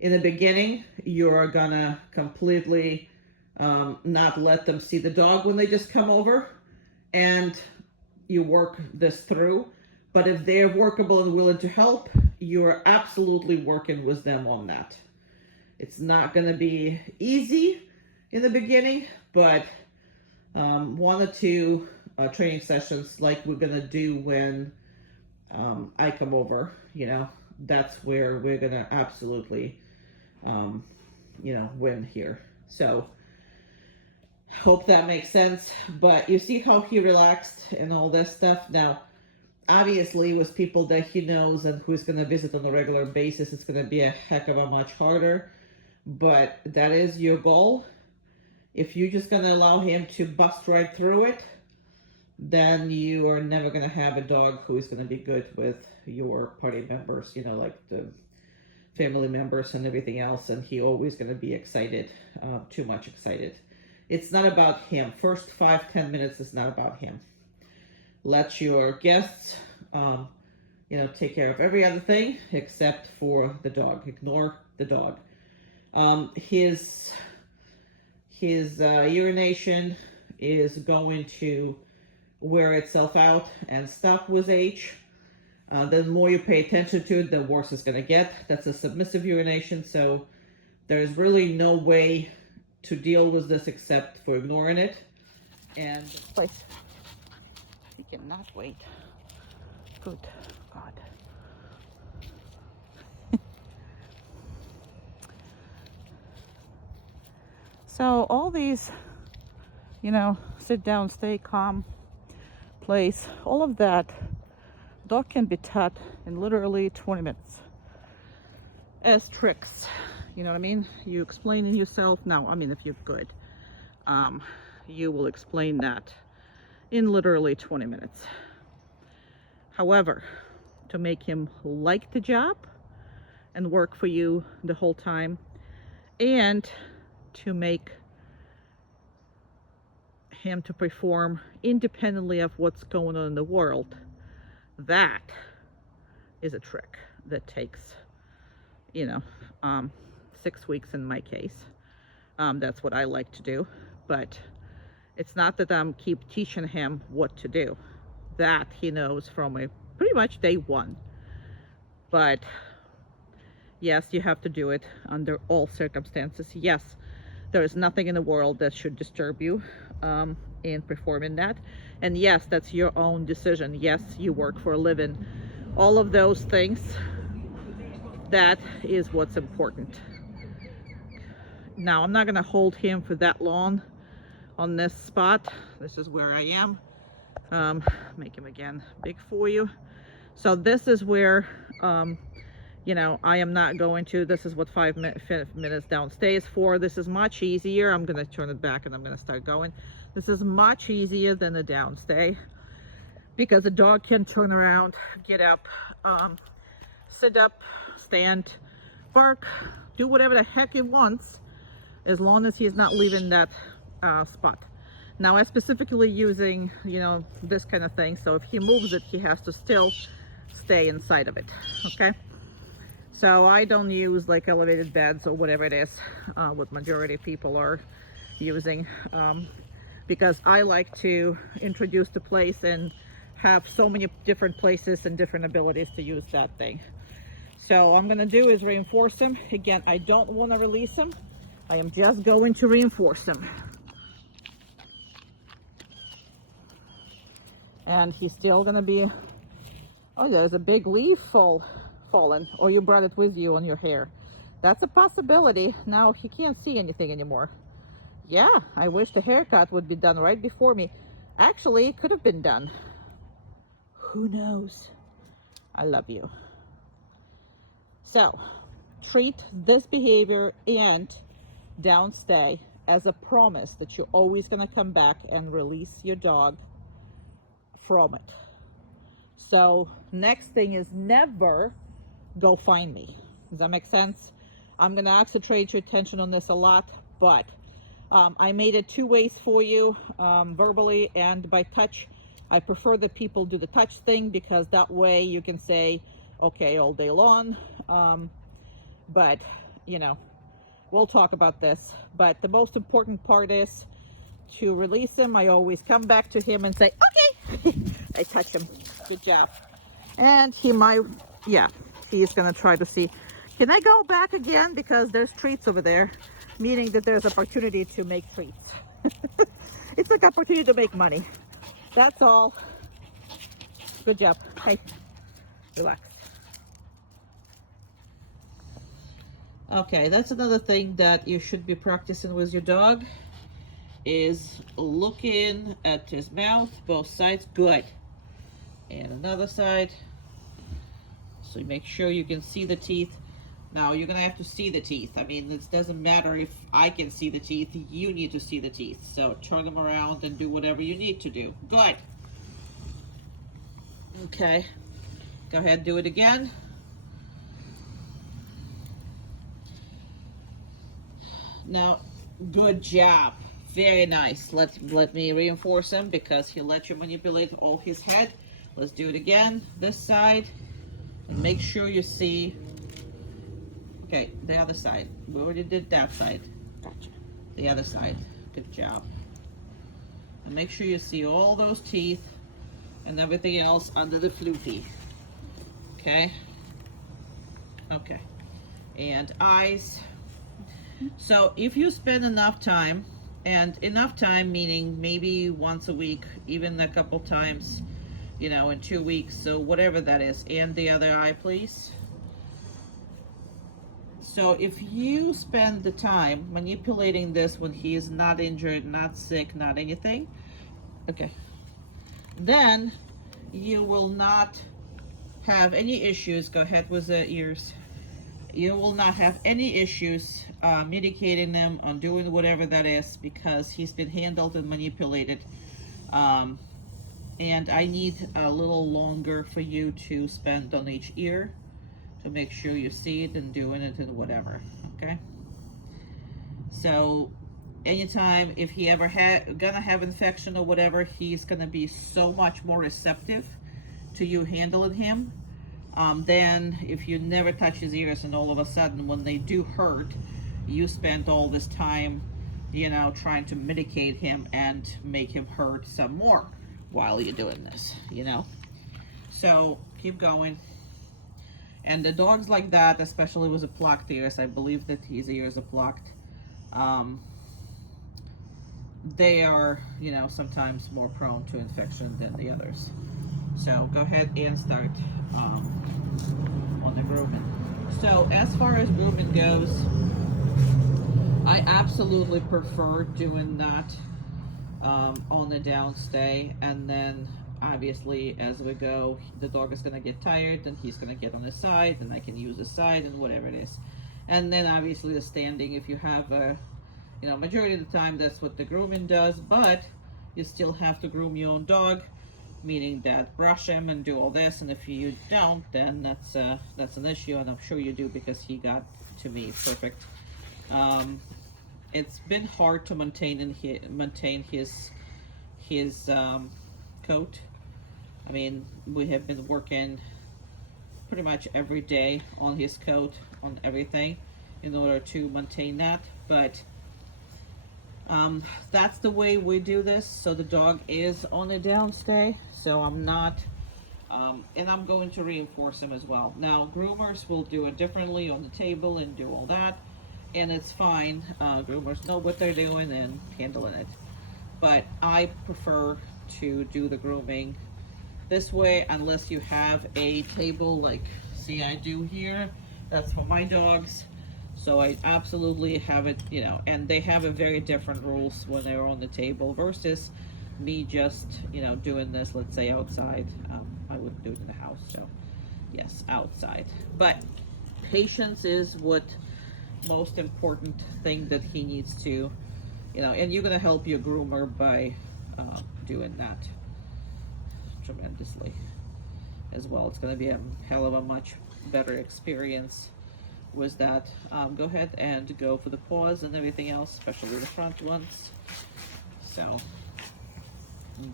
in the beginning, you're going to completely not let them see the dog when they just come over, and you work this through. But if they're workable and willing to help, you're absolutely working with them on that. It's not going to be easy in the beginning, but 1 or 2 training sessions like we're going to do when I come over, that's where we're going to absolutely, win here. So hope that makes sense. But you see how he relaxed and all this stuff. Now, obviously, with people that he knows and who's going to visit on a regular basis, it's going to be a heck of a much harder. But that is your goal. If you're just going to allow him to bust right through it, then you are never going to have a dog who is going to be good with your party members, like the family members and everything else. And he always going to be excited, too much excited. It's not about him. First 5-10 minutes is not about him. Let your guests, take care of every other thing except for the dog. Ignore the dog. His urination is going to wear itself out and stop with age. The more you pay attention to it, the worse it's going to get. That's a submissive urination, so there's really no way to deal with this except for ignoring it. And place, he cannot wait. Good God. So all these, sit down, stay calm, place, all of that, dog can be taught in literally 20 minutes as tricks. You know what I mean? You explaining yourself. Now, if you're good, you will explain that in literally 20 minutes. However, to make him like the job and work for you the whole time, and to make him to perform independently of what's going on in the world, that is a trick that takes 6 weeks in my case. That's what I like to do, but it's not that I'm keep teaching him what to do. That he knows from pretty much day one. But yes, you have to do it under all circumstances. Yes, there is nothing in the world that should disturb you in performing that. And yes, that's your own decision. Yes, you work for a living. All of those things, that is what's important. Now, I'm not going to hold him for that long on this spot. This is where I am. Make him again big for you. So this is where I am not going to, this is what 5 minutes down stays for. This is much easier. I'm going to turn it back and I'm going to start going. This is much easier than the downstay, because the dog can turn around, get up, sit up, stand, bark, do whatever the heck he wants, as long as he's not leaving that spot. Now, I'm specifically using, this kind of thing. So if he moves it, he has to still stay inside of it. Okay. So I don't use like elevated beds or whatever it is, what majority of people are using, because I like to introduce the place and have so many different places and different abilities to use that thing. So what I'm going to do is reinforce him. Again, I don't want to release him. I am just going to reinforce him. And he's still going to be, oh, there's a big leaf fall fallen, or you brought it with you on your hair. That's a possibility. Now he can't see anything anymore. Yeah, I wish the haircut would be done right before me. Actually, it could have been done. Who knows? I love you. So, treat this behavior and downstay as a promise that you're always going to come back and release your dog from it. So, next thing is never go find me. Does that make sense? I'm going to concentrate your attention on this a lot, but I made it two ways for you, verbally and by touch. I prefer that people do the touch thing because that way you can say, okay, all day long. But, you know, we'll talk about this. But the most important part is to release him. I always come back to him and say, okay. I touch him. Good job. And he might, yeah, he's going to try to see. Can I go back again? Because there's treats over there, meaning that there's opportunity to make treats. It's like opportunity to make money. That's all. Good job. Hey, relax. Okay, that's another thing that you should be practicing with your dog is looking at his mouth, both sides. Good. And another side. So make sure you can see the teeth. Now you're gonna have to see the teeth. I mean, it doesn't matter if I can see the teeth, you need to see the teeth. So turn them around and do whatever you need to do. Good. Okay, go ahead, do it again. Now, good job. Very nice. Let me reinforce him because he'll let you manipulate all his head. Let's do it again. This side. And make sure you see. Okay, the other side. We already did that side. Gotcha. The other side. Good job. And make sure you see all those teeth and everything else under the floofy. Okay? Okay. And eyes. So if you spend enough time, and enough time meaning maybe once a week, even a couple times, you know, in 2 weeks, so whatever that is. And the other eye, please. So if you spend the time manipulating this when he is not injured, not sick, not anything, okay, then you will not have any issues. Go ahead with the ears. You will not have any issues medicating them on doing whatever that is because he's been handled and manipulated. And I need a little longer for you to spend on each ear to make sure you see it and doing it and whatever, okay? So anytime if he ever gonna have infection or whatever, he's gonna be so much more receptive to you handling him. Then if you never touch his ears and all of a sudden when they do hurt, you spent all this time, you know, trying to medicate him and make him hurt some more while you're doing this, you know? So keep going. And the dogs like that, especially with the plucked ears, I believe that his ears are plucked. They are, you know, sometimes more prone to infection than the others. So go ahead and start on the grooming. So as far as grooming goes, I absolutely prefer doing that on the downstay, and then obviously as we go, the dog is going to get tired and he's going to get on the side and I can use the side and whatever it is. And then obviously the standing, if you have a, you know, majority of the time that's what the grooming does, but you still have to groom your own dog, meaning that brush him and do all this, and if you don't, then that's an issue, and I'm sure you do because he got to me perfect. It's been hard to maintain his coat. I mean, we have been working pretty much every day on his coat, on everything, in order to maintain that. But that's the way we do this. So the dog is on a downstay. So I'm not, and I'm going to reinforce him as well. Now, groomers will do it differently on the table and do all that, and it's fine. Groomers know what they're doing and handling it. But I prefer to do the grooming This way, unless you have a table like, see, I do here, that's for my dogs. So I absolutely have it, you know, and they have a very different rules when they're on the table versus me just, you know, doing this, let's say outside. I wouldn't do it in the house, so yes, outside. But patience is what most important thing that he needs to, you know, and you're going to help your groomer by doing that tremendously as well. It's going to be a hell of a much better experience with that. Go ahead and go for the paws and everything else, especially the front ones. So,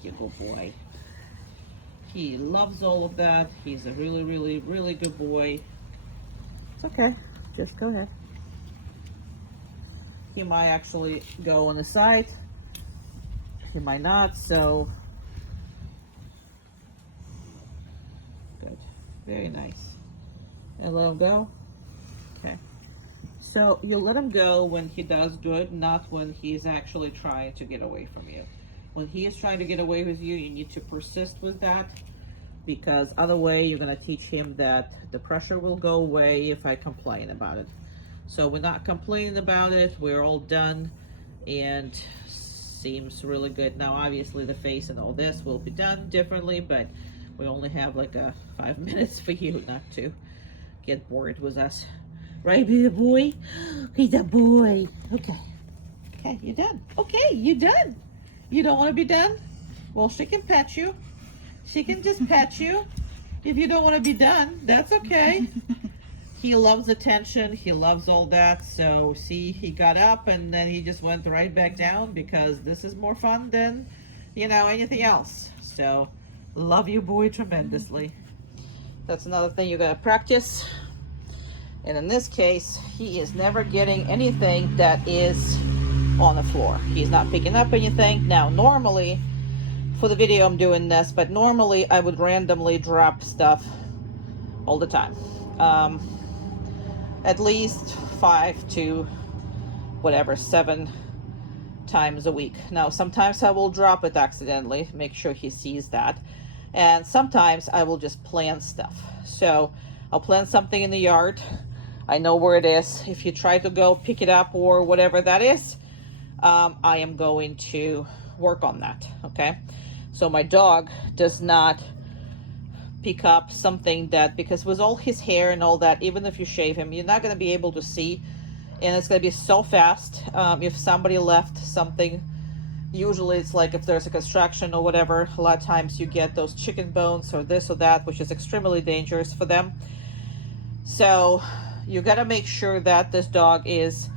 good boy. He loves all of that. He's a really, really, really good boy. It's okay. Just go ahead. He might actually go on the side. He might not, so good. Very nice. And let him go. Okay. So you let him go when he does good, not when he's actually trying to get away from you. When he is trying to get away with you, you need to persist with that, because other way you're going to teach him that the pressure will go away if I complain about it. So we're not complaining about it. We're all done, and seems really good. Now, obviously, the face and all this will be done differently, but we only have like 5 minutes for you not to get bored with us. Right, baby boy? He's a boy. Okay. Okay, you're done. Okay, you're done. You don't want to be done? Well, she can pet you. She can just pet you. If you don't want to be done, that's okay. He loves attention. He loves all that. So, see, he got up and then he just went right back down because this is more fun than, you know, anything else. So, love you, boy, tremendously. That's another thing you got to practice. And in this case, he is never getting anything that is on the floor. He's not picking up anything. Now, normally, for the video I'm doing this, but normally I would randomly drop stuff all the time. At least 5 to whatever, 7 times a week. Now, sometimes I will drop it accidentally, make sure he sees that. And sometimes I will just plant stuff. So I'll plant something in the yard. I know where it is. If you try to go pick it up or whatever that is, I am going to work on that, okay? So my dog does not pick up something that, because with all his hair and all that, even if you shave him, you're not going to be able to see, and it's going to be so fast. If somebody left something, usually it's like if there's a construction or whatever, a lot of times you get those chicken bones or this or that, which is extremely dangerous for them. So you got to make sure that this dog is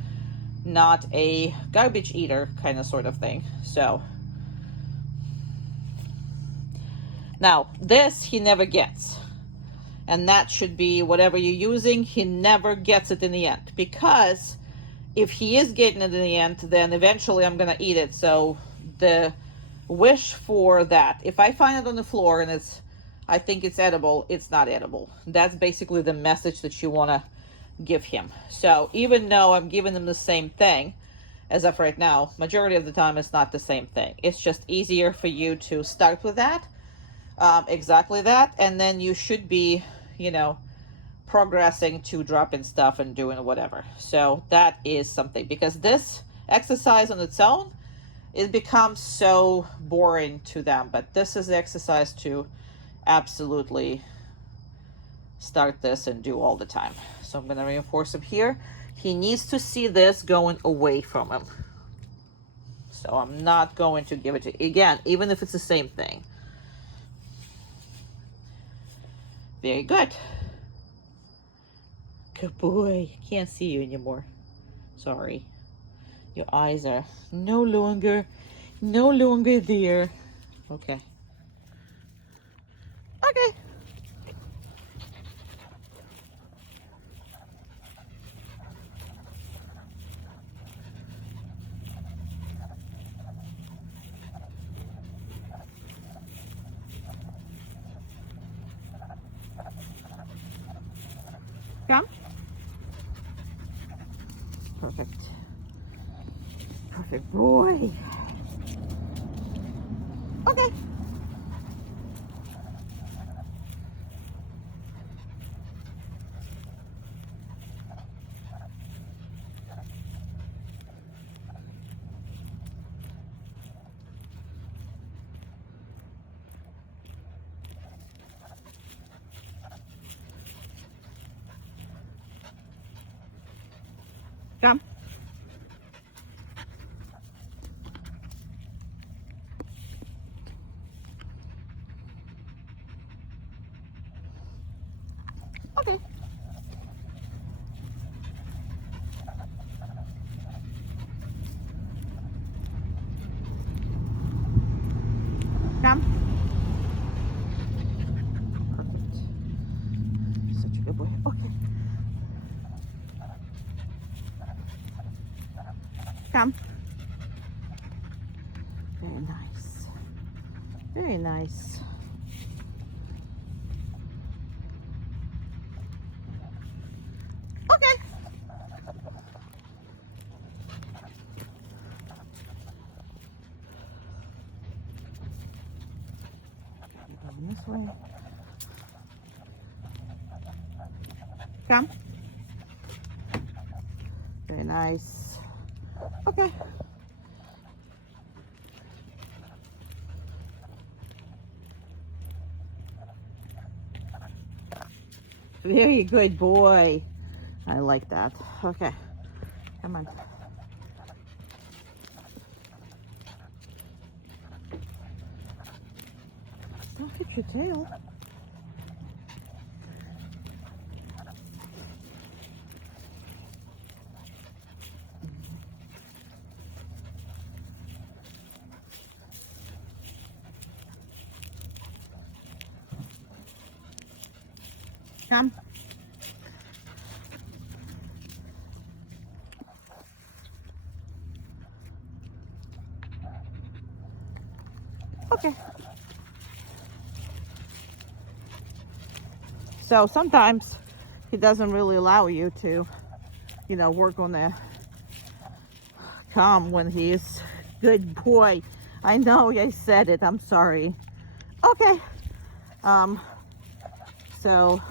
not a garbage eater kind of sort of thing. So now this he never gets, and that should be whatever you're using, he never gets it in the end, because if he is getting it in the end, then eventually I'm gonna eat it. So the wish for that, if I find it on the floor and I think it's edible, it's not edible. That's basically the message that you want to give him. So even though I'm giving him the same thing, as of right now, majority of the time it's not the same thing. It's just easier for you to start with that, exactly that, and then you should be, you know, progressing to dropping stuff and doing whatever. So that is something, because this exercise on its own, it becomes so boring to them, but this is the exercise to absolutely start this and do all the time. So I'm going to reinforce him here. He needs to see this going away from him. So I'm not going to give it to, again, even if it's the same thing. Very good. Good boy. Can't see you anymore. Sorry. Your eyes are no longer there. Okay. Okay. Come. Perfect. Perfect boy. Okay. Come. Very nice. Very nice. Okay. Going this way. Come. Very nice. Okay. Very good boy. I like that. Okay. Come on. Don't hit your tail. Come. Okay. So sometimes he doesn't really allow you to, you know, work on the calm when he's good boy. I know I said it. I'm sorry. Okay. So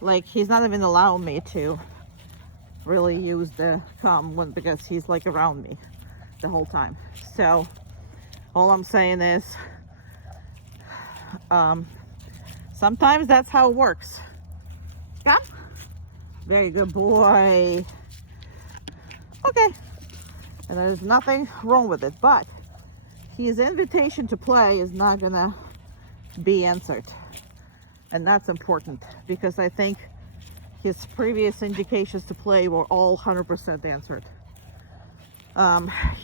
like he's not even allowing me to really use the calm one because he's like around me the whole time. So all I'm saying is sometimes that's how it works. Come. Very good boy. Okay. And there's nothing wrong with it, but his invitation to play is not gonna be answered. And that's important because I think his previous indications to play were all 100% answered.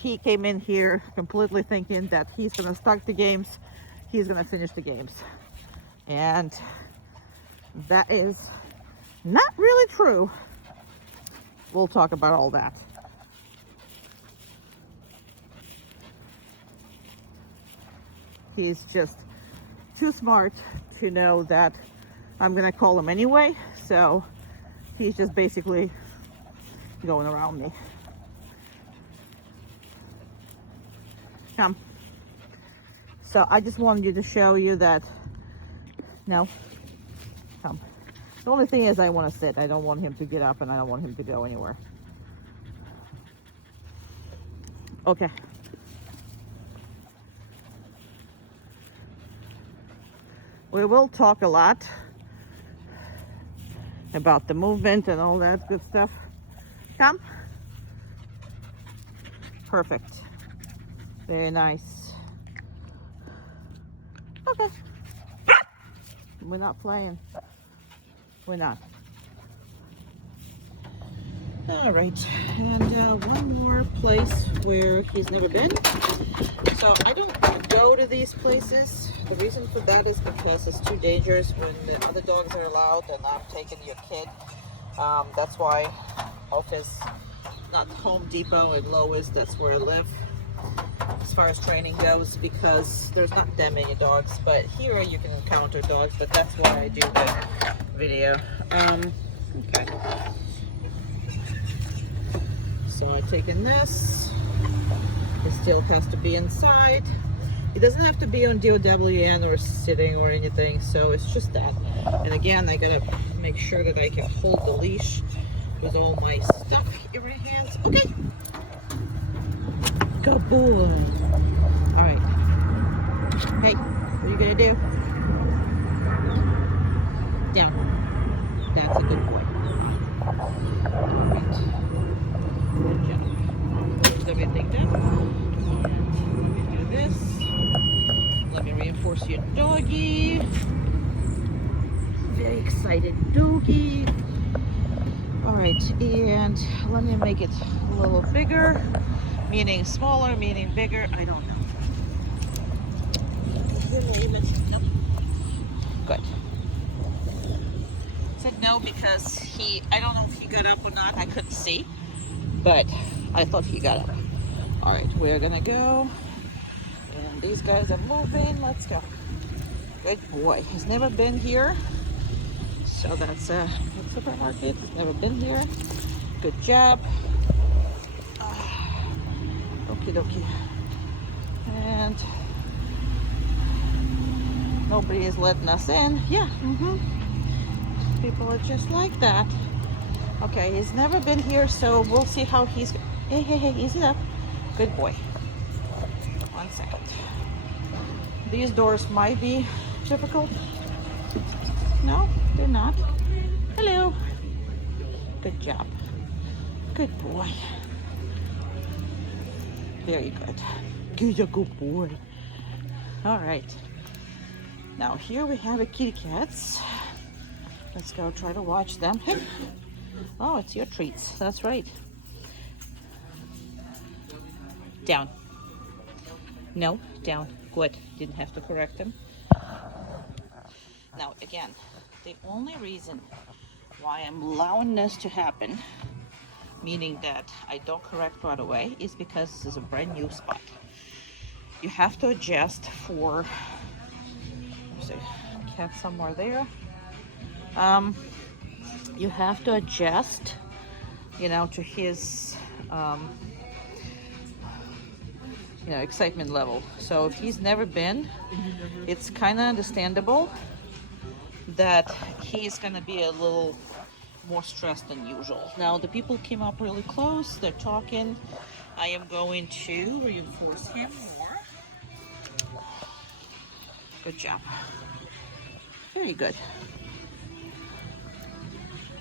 He came in here completely thinking that he's gonna start the games, he's gonna finish the games. And that is not really true. We'll talk about all that. He's just too smart to know that I'm gonna call him anyway, so he's just basically going around me. Come. So I just wanted you to show you that. No. Come. The only thing is I want to sit. I don't want him to get up and I don't want him to go anywhere. Okay. We will talk a lot about the movement and all that good stuff. Come. Perfect. Very nice. Okay. We're not playing. We're not. All right. And one more place where he's never been. So I don't go to these places. The reason for that is because it's too dangerous when the other dogs are allowed and I'm taking your kid. That's why Office, not Home Depot and Lowe's, that's where I live as far as training goes, because there's not that many dogs, but here you can encounter dogs, but that's why I do the video. Okay. So I've taken this. It still has to be inside. It doesn't have to be on DOWN or sitting or anything, so it's just that. And again, I gotta make sure that I can hold the leash with all my stuff in my hands. Okay. Good boy. All right. Hey, what are you gonna do? Down. That's a good boy. All right. Good job. Close everything down. And let me do this. Let me reinforce your doggy. Very excited doggy. All right, and let me make it a little bigger. Meaning smaller, meaning bigger, I don't know. Nope. Good. Said no because I don't know if he got up or not, I couldn't see. But I thought he got up. All right, we're gonna go. And these guys are moving. Let's go. Good boy. He's never been here. So that's a supermarket. He's never been here. Good job. Okie dokie. And nobody is letting us in. Yeah. People are just like that. Okay, he's never been here, so we'll see how he's. Hey, hey, hey, easy up. Good boy. 1 second. These doors might be difficult. No, they're not. Hello. Good job. Good boy. Very good. Good, a good boy. All right. Now here we have a kitty cats. Let's go try to watch them. Hey. Oh, it's your treats. That's right. Down. No, down. Good. Didn't have to correct him. Now again, the only reason why I'm allowing this to happen, meaning that I don't correct right away, is because this is a brand new spot. You have to adjust for, let's see, cat somewhere there. You have to adjust, to his, excitement level. So if he's never been, it's kind of understandable that he's gonna be a little more stressed than usual. Now the people came up really close, they're talking. I am going to reinforce him more. Good job. Very good.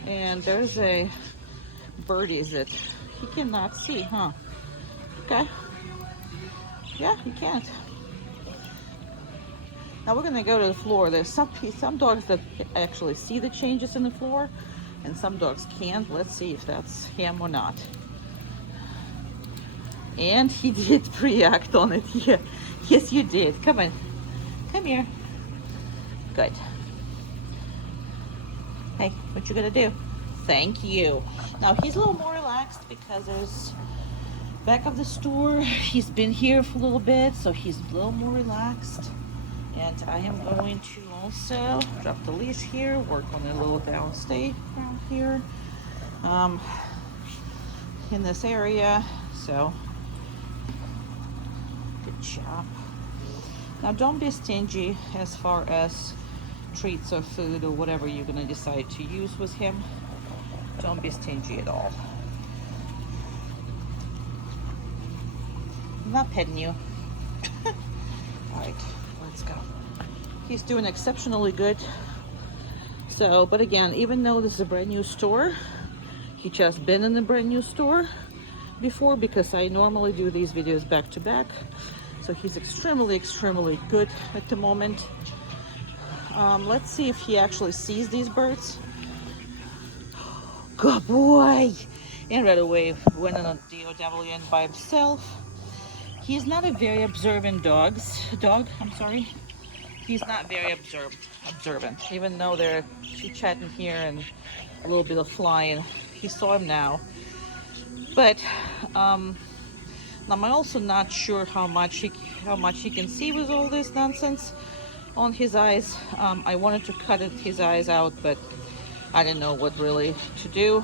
And there's a birdies that he cannot see, huh? Okay. Yeah, he can't. Now we're gonna go to the floor. There's some dogs that actually see the changes in the floor, and some dogs can't. Let's see if that's him or not. And he did react on it. Yeah. Yes, you did. Come on. Come here. Good. Hey, what you gonna do? Thank you. Now he's a little more relaxed because there's back of the store. He's been here for a little bit, so he's a little more relaxed. And I am going to also drop the leash here, work on a little downstate down here, in this area. So good job. Now don't be stingy as far as treats or food or whatever you're gonna decide to use with him. Don't be stingy at all. I'm not petting you. All right, let's go. He's doing exceptionally good. So, but again, even though this is a brand new store, he just been in a brand new store before, because I normally do these videos back to back. So he's extremely good at the moment. Let's see if he actually sees these birds. Good boy! And right away went on a DOW by himself. He's not a very observant dog. I'm sorry. He's not very observant. Even though they're chit-chatting here and a little bit of flying, he saw him now. But now I'm also not sure how much he can see with all this nonsense on his eyes. I wanted to cut his eyes out, but I didn't know what really to do.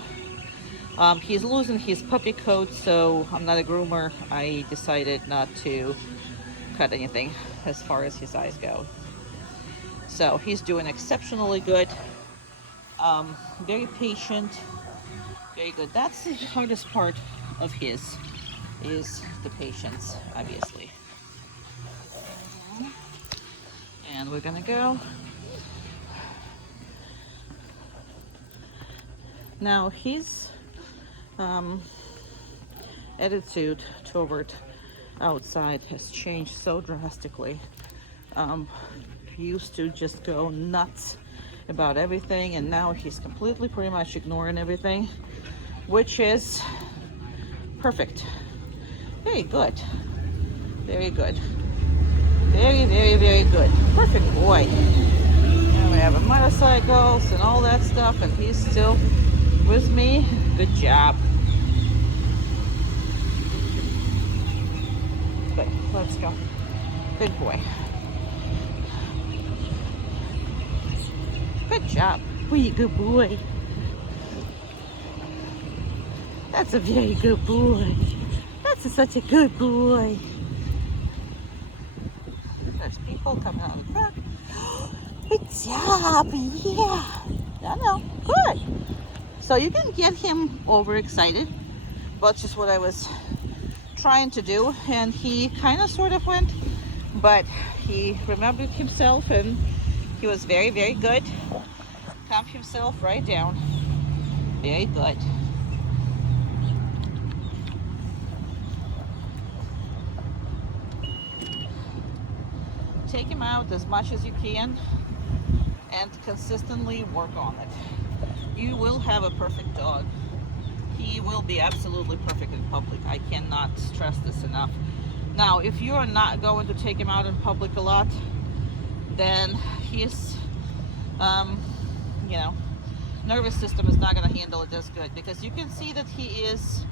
He's losing his puppy coat, so I'm not a groomer. I decided not to cut anything as far as his eyes go. So he's doing exceptionally good. Very patient, very good. That's the hardest part of his, is the patience, obviously. And we're gonna go. Now his attitude toward outside has changed so drastically. He used to just go nuts about everything, and now he's completely pretty much ignoring everything, which is perfect. Very good. Very good. Very good. Perfect boy. And we have a motorcycles and all that stuff, and he's still with me. Good job. let's go. Good boy. Good job. Very good boy. That's a very good boy. Such a good boy. There's people coming out of the truck. Good job, yeah. I know, good. So you can get him overexcited. That's just what I was trying to do. And he kind of sort of went, but he remembered himself and he was very, very good. Calmed himself right down. Very good. Take him out as much as you can and consistently work on it. You will have a perfect dog. He will be absolutely perfect in public. I cannot stress this enough. Now, if you are not going to take him out in public a lot, then his, nervous system is not going to handle it as good, because you can see that he is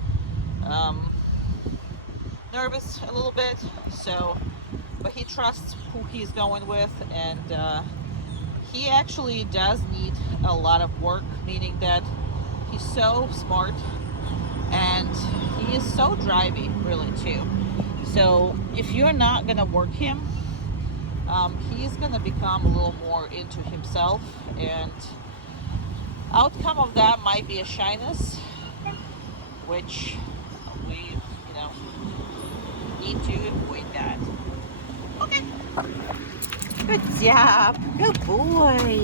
nervous a little bit. So, but he trusts who he's going with, and he actually does need a lot of work, meaning that he's so smart and he is so drivey, really, too. So if you're not gonna work him, he's gonna become a little more into himself, and outcome of that might be a shyness, which we, need to avoid that. Okay. Good job. Good boy.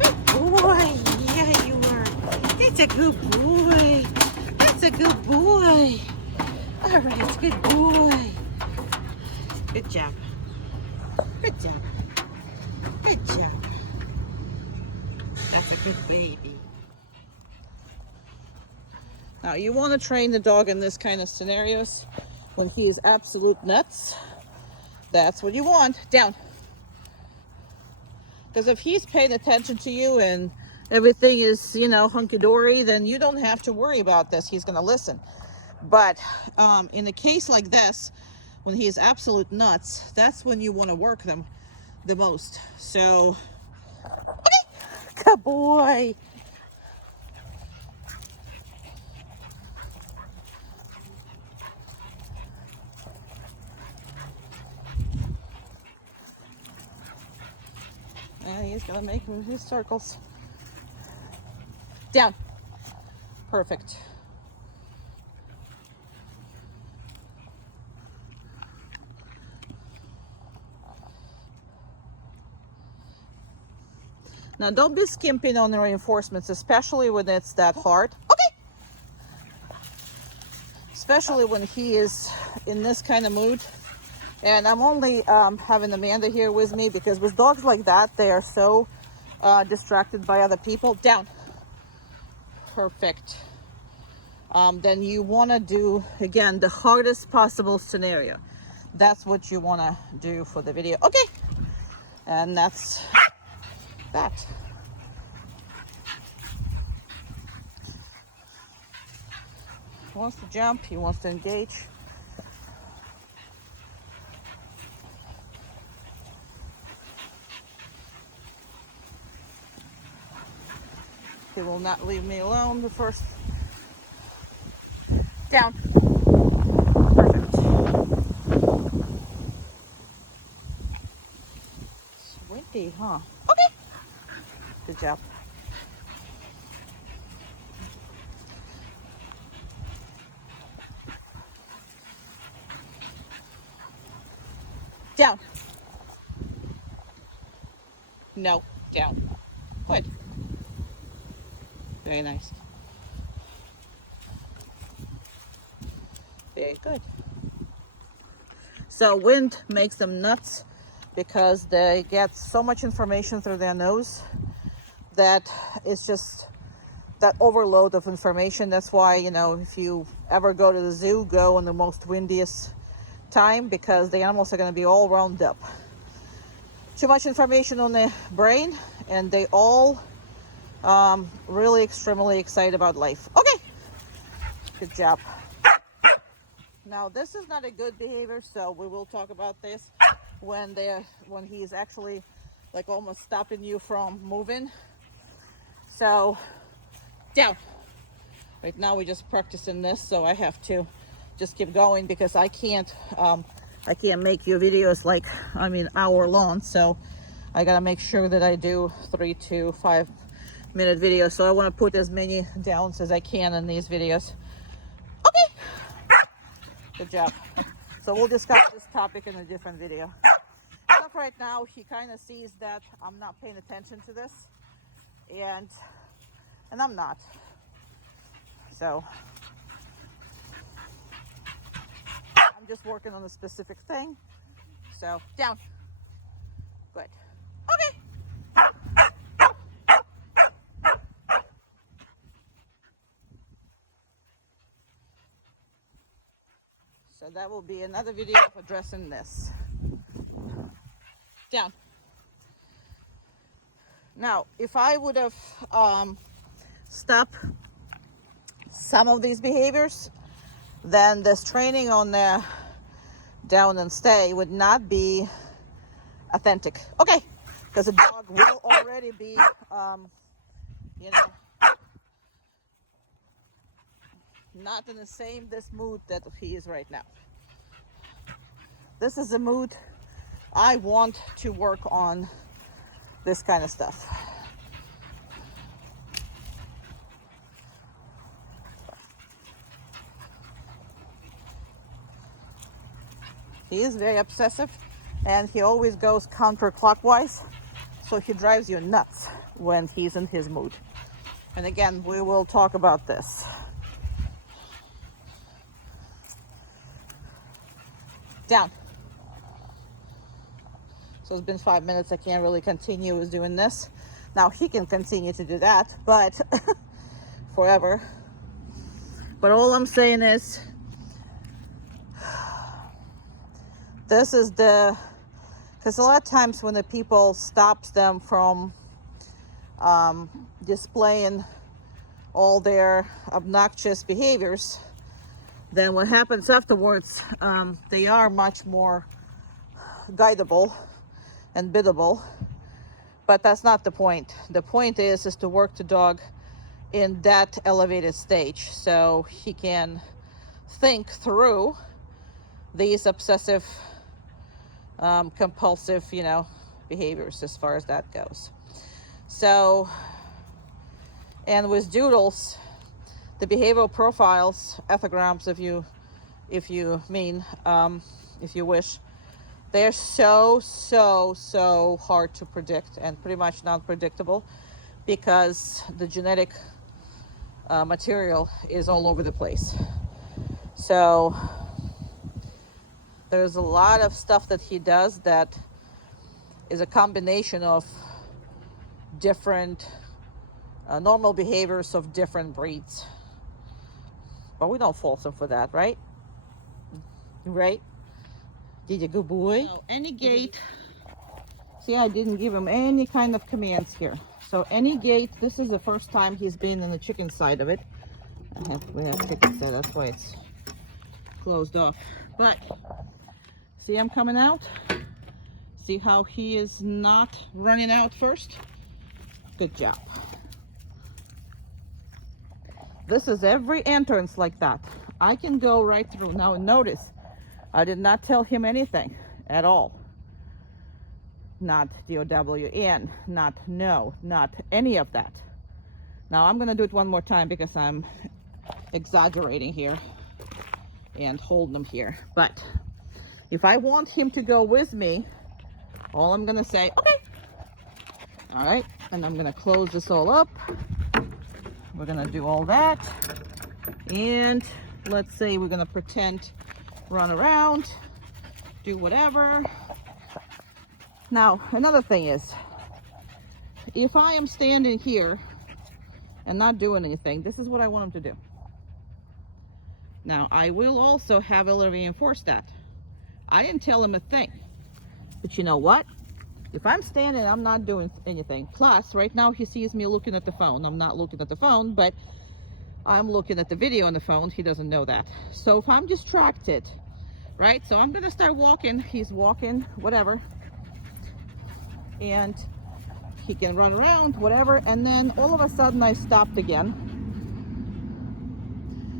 Good boy. Yeah, you are. That's a good boy. That's a good boy. All right, good boy. Good job. Good job. Good job. That's a good baby. Now, you want to train the dog in this kind of scenarios when he is absolute nuts. That's what you want. Down. Because if he's paying attention to you and everything is, hunky-dory, then you don't have to worry about this. He's going to listen. But in a case like this, when he is absolute nuts, that's when you want to work them the most. So, okay. Good boy. And he's going to make his circles. Down. Perfect. Now, don't be skimping on the reinforcements, especially when it's that hard. Okay. Especially when he is in this kind of mood. And I'm only having Amanda here with me because with dogs like that, they are so distracted by other people. Down. Perfect. Then you want to do, again, the hardest possible scenario. That's what you want to do for the video. Okay. And that's that. He wants to jump. He wants to engage. He will not leave me alone. The first. Down. Perfect. It's windy, huh? Okay. Good job. Down. No, down. Good. Very nice. Very good. So wind makes them nuts because they get so much information through their nose that it's just that overload of information. That's why, if you ever go to the zoo, go in the most windiest time, because the animals are going to be all wound up. Too much information on their brain, and they all really extremely excited about life. Okay. Good job. Now this is not a good behavior, so we will talk about this when he's actually like almost stopping you from moving. So down. Right now we're just practicing this, so I have to just keep going because I can't make you videos like, hour long. So I gotta make sure that I do 3 to 5 minute videos. So I want to put as many downs as I can in these videos. Okay, good job. So we'll discuss this topic in a different video. But right now he kind of sees that I'm not paying attention to this, and I'm not. So I'm just working on a specific thing. So down. Good. Okay. So that will be another video of addressing this. Down. Now, if I would have stopped some of these behaviors, then this training on the down and stay would not be authentic. Okay, because the dog will already be, not in this mood that he is right now. This is a mood I want to work on this kind of stuff. He is very obsessive, and he always goes counterclockwise, so he drives you nuts when he's in his mood. And again, we will talk about this. Down. So it's been 5 minutes. I can't really continue with doing this. Now he can continue to do that, but forever. But all I'm saying is, this is because a lot of times when the people stops them from displaying all their obnoxious behaviors, then what happens afterwards, they are much more guidable and biddable. But that's not the point. The point is to work the dog in that elevated stage so he can think through these obsessive compulsive behaviors as far as that goes. So, and with doodles, the behavioral profiles, ethograms, if you wish, they're so hard to predict and pretty much non-predictable because the genetic material is all over the place. So there's a lot of stuff that he does that is a combination of different normal behaviors of different breeds. But we don't fault him for that, right? Right? Did you good boy? So any gate. See, I didn't give him any kind of commands here. So any gate, this is the first time he's been in the chicken side of it. We have chicken side, that's why it's closed off. But see him coming out? See how he is not running out first? Good job. This is every entrance like that. I can go right through. Now notice, I did not tell him anything at all. Not DOWN, not no, not any of that. Now I'm gonna do it one more time because I'm exaggerating here and holding him here. But if I want him to go with me, all I'm gonna say, okay. All right, and I'm gonna close this all up. We're gonna do all that. And let's say we're gonna pretend run around, do whatever. Now, another thing is, if I am standing here and not doing anything, this is what I want him to do. Now, I will also heavily reinforce that. I didn't tell him a thing. But you know what? If I'm standing, I'm not doing anything. Plus, right now he sees me looking at the phone. I'm not looking at the phone, but I'm looking at the video on the phone. He doesn't know that. So if I'm distracted, right? So I'm gonna start walking. He's walking, whatever. And he can run around, whatever. And then all of a sudden I stopped again.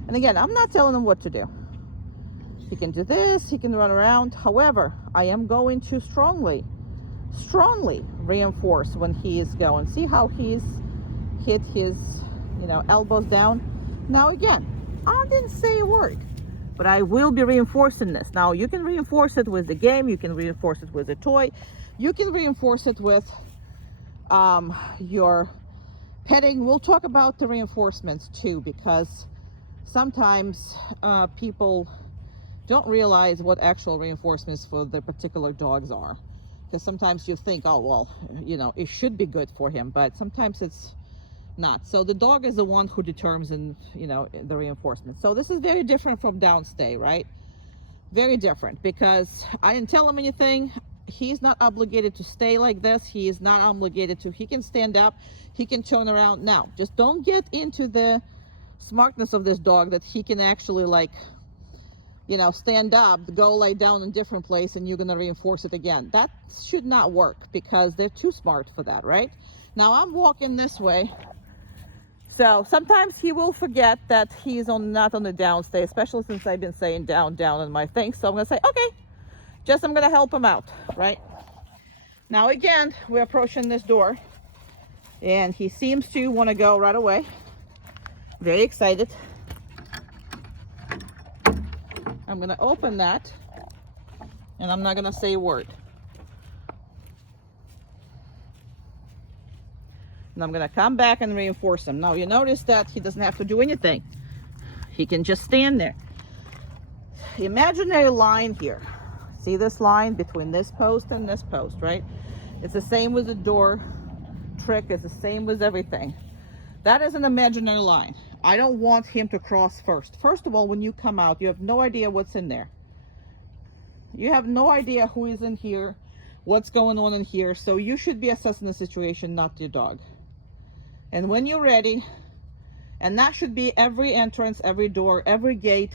And again, I'm not telling him what to do. He can do this, he can run around. However, I am going to strongly reinforce when he is going. See how he's hit his, elbows down. Now again, I didn't say a word, but I will be reinforcing this. Now you can reinforce it with the game, you can reinforce it with a toy, you can reinforce it with your petting. We'll talk about the reinforcements too, because sometimes people don't realize what actual reinforcements for the particular dogs are. Because sometimes you think, oh, well, it should be good for him, but sometimes it's not. So the dog is the one who determines, the reinforcement. So this is very different from downstay, right? Very different, because I didn't tell him anything. He's not obligated to stay like this. He is not obligated to. He can stand up. He can turn around. Now, just don't get into the smartness of this dog that he can actually stand up, go lay down in a different place, and you're going to reinforce it again. That should not work, because they're too smart for that, right? Now I'm walking this way. So sometimes he will forget that he's not on the downstay, especially since I've been saying down on my thing. So I'm going to say, okay, I'm going to help him out, right? Now again, we're approaching this door, and he seems to want to go right away. Very excited. I'm going to open that, and I'm not going to say a word. And I'm going to come back and reinforce him. Now you notice that he doesn't have to do anything. He can just stand there. Imaginary line here. See this line between this post and this post, right? It's the same with the door trick. It's the same with everything. That is an imaginary line. I don't want him to cross first. First of all, when you come out, you have no idea what's in there. You have no idea who is in here, what's going on in here. So you should be assessing the situation, not your dog. And when you're ready, and that should be every entrance, every door, every gate.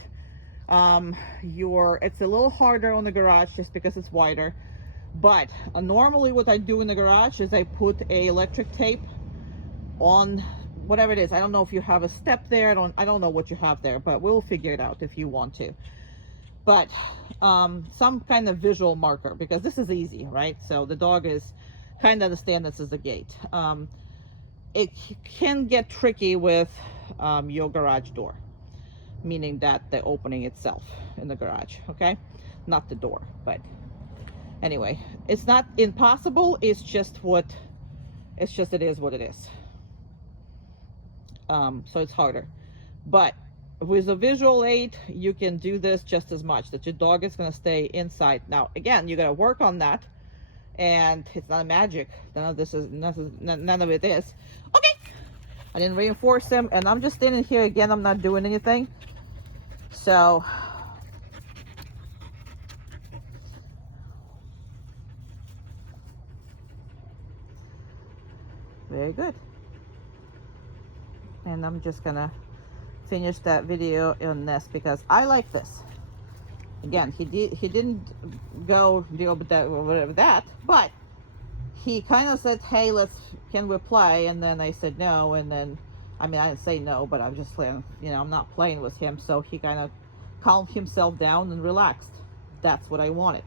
It's a little harder on the garage just because it's wider. But normally what I do in the garage is I put a electric tape on whatever it is. I don't know if you have a step there. I don't know what you have there, but we'll figure it out if you want to. But some kind of visual marker, because this is easy, right? So the dog is kind of understand this is a gate. It can get tricky with your garage door, meaning that the opening itself in the garage, okay? Not the door, but anyway, it's not impossible. It's just it is what it is. So it's harder, but with a visual aid, you can do this just as much, that your dog is going to stay inside. Now, again, you got to work on that, and it's not magic. None of it is. Okay, I didn't reinforce him, and I'm just standing here again. I'm not doing anything. So very good. And I'm just gonna finish that video on this because I like this. Again, he didn't go deal with that or whatever that, but he kind of said, hey, can we play? And then I said no, and then I didn't say no, but I'm just playing, I'm not playing with him. So he kind of calmed himself down and relaxed. That's what I wanted.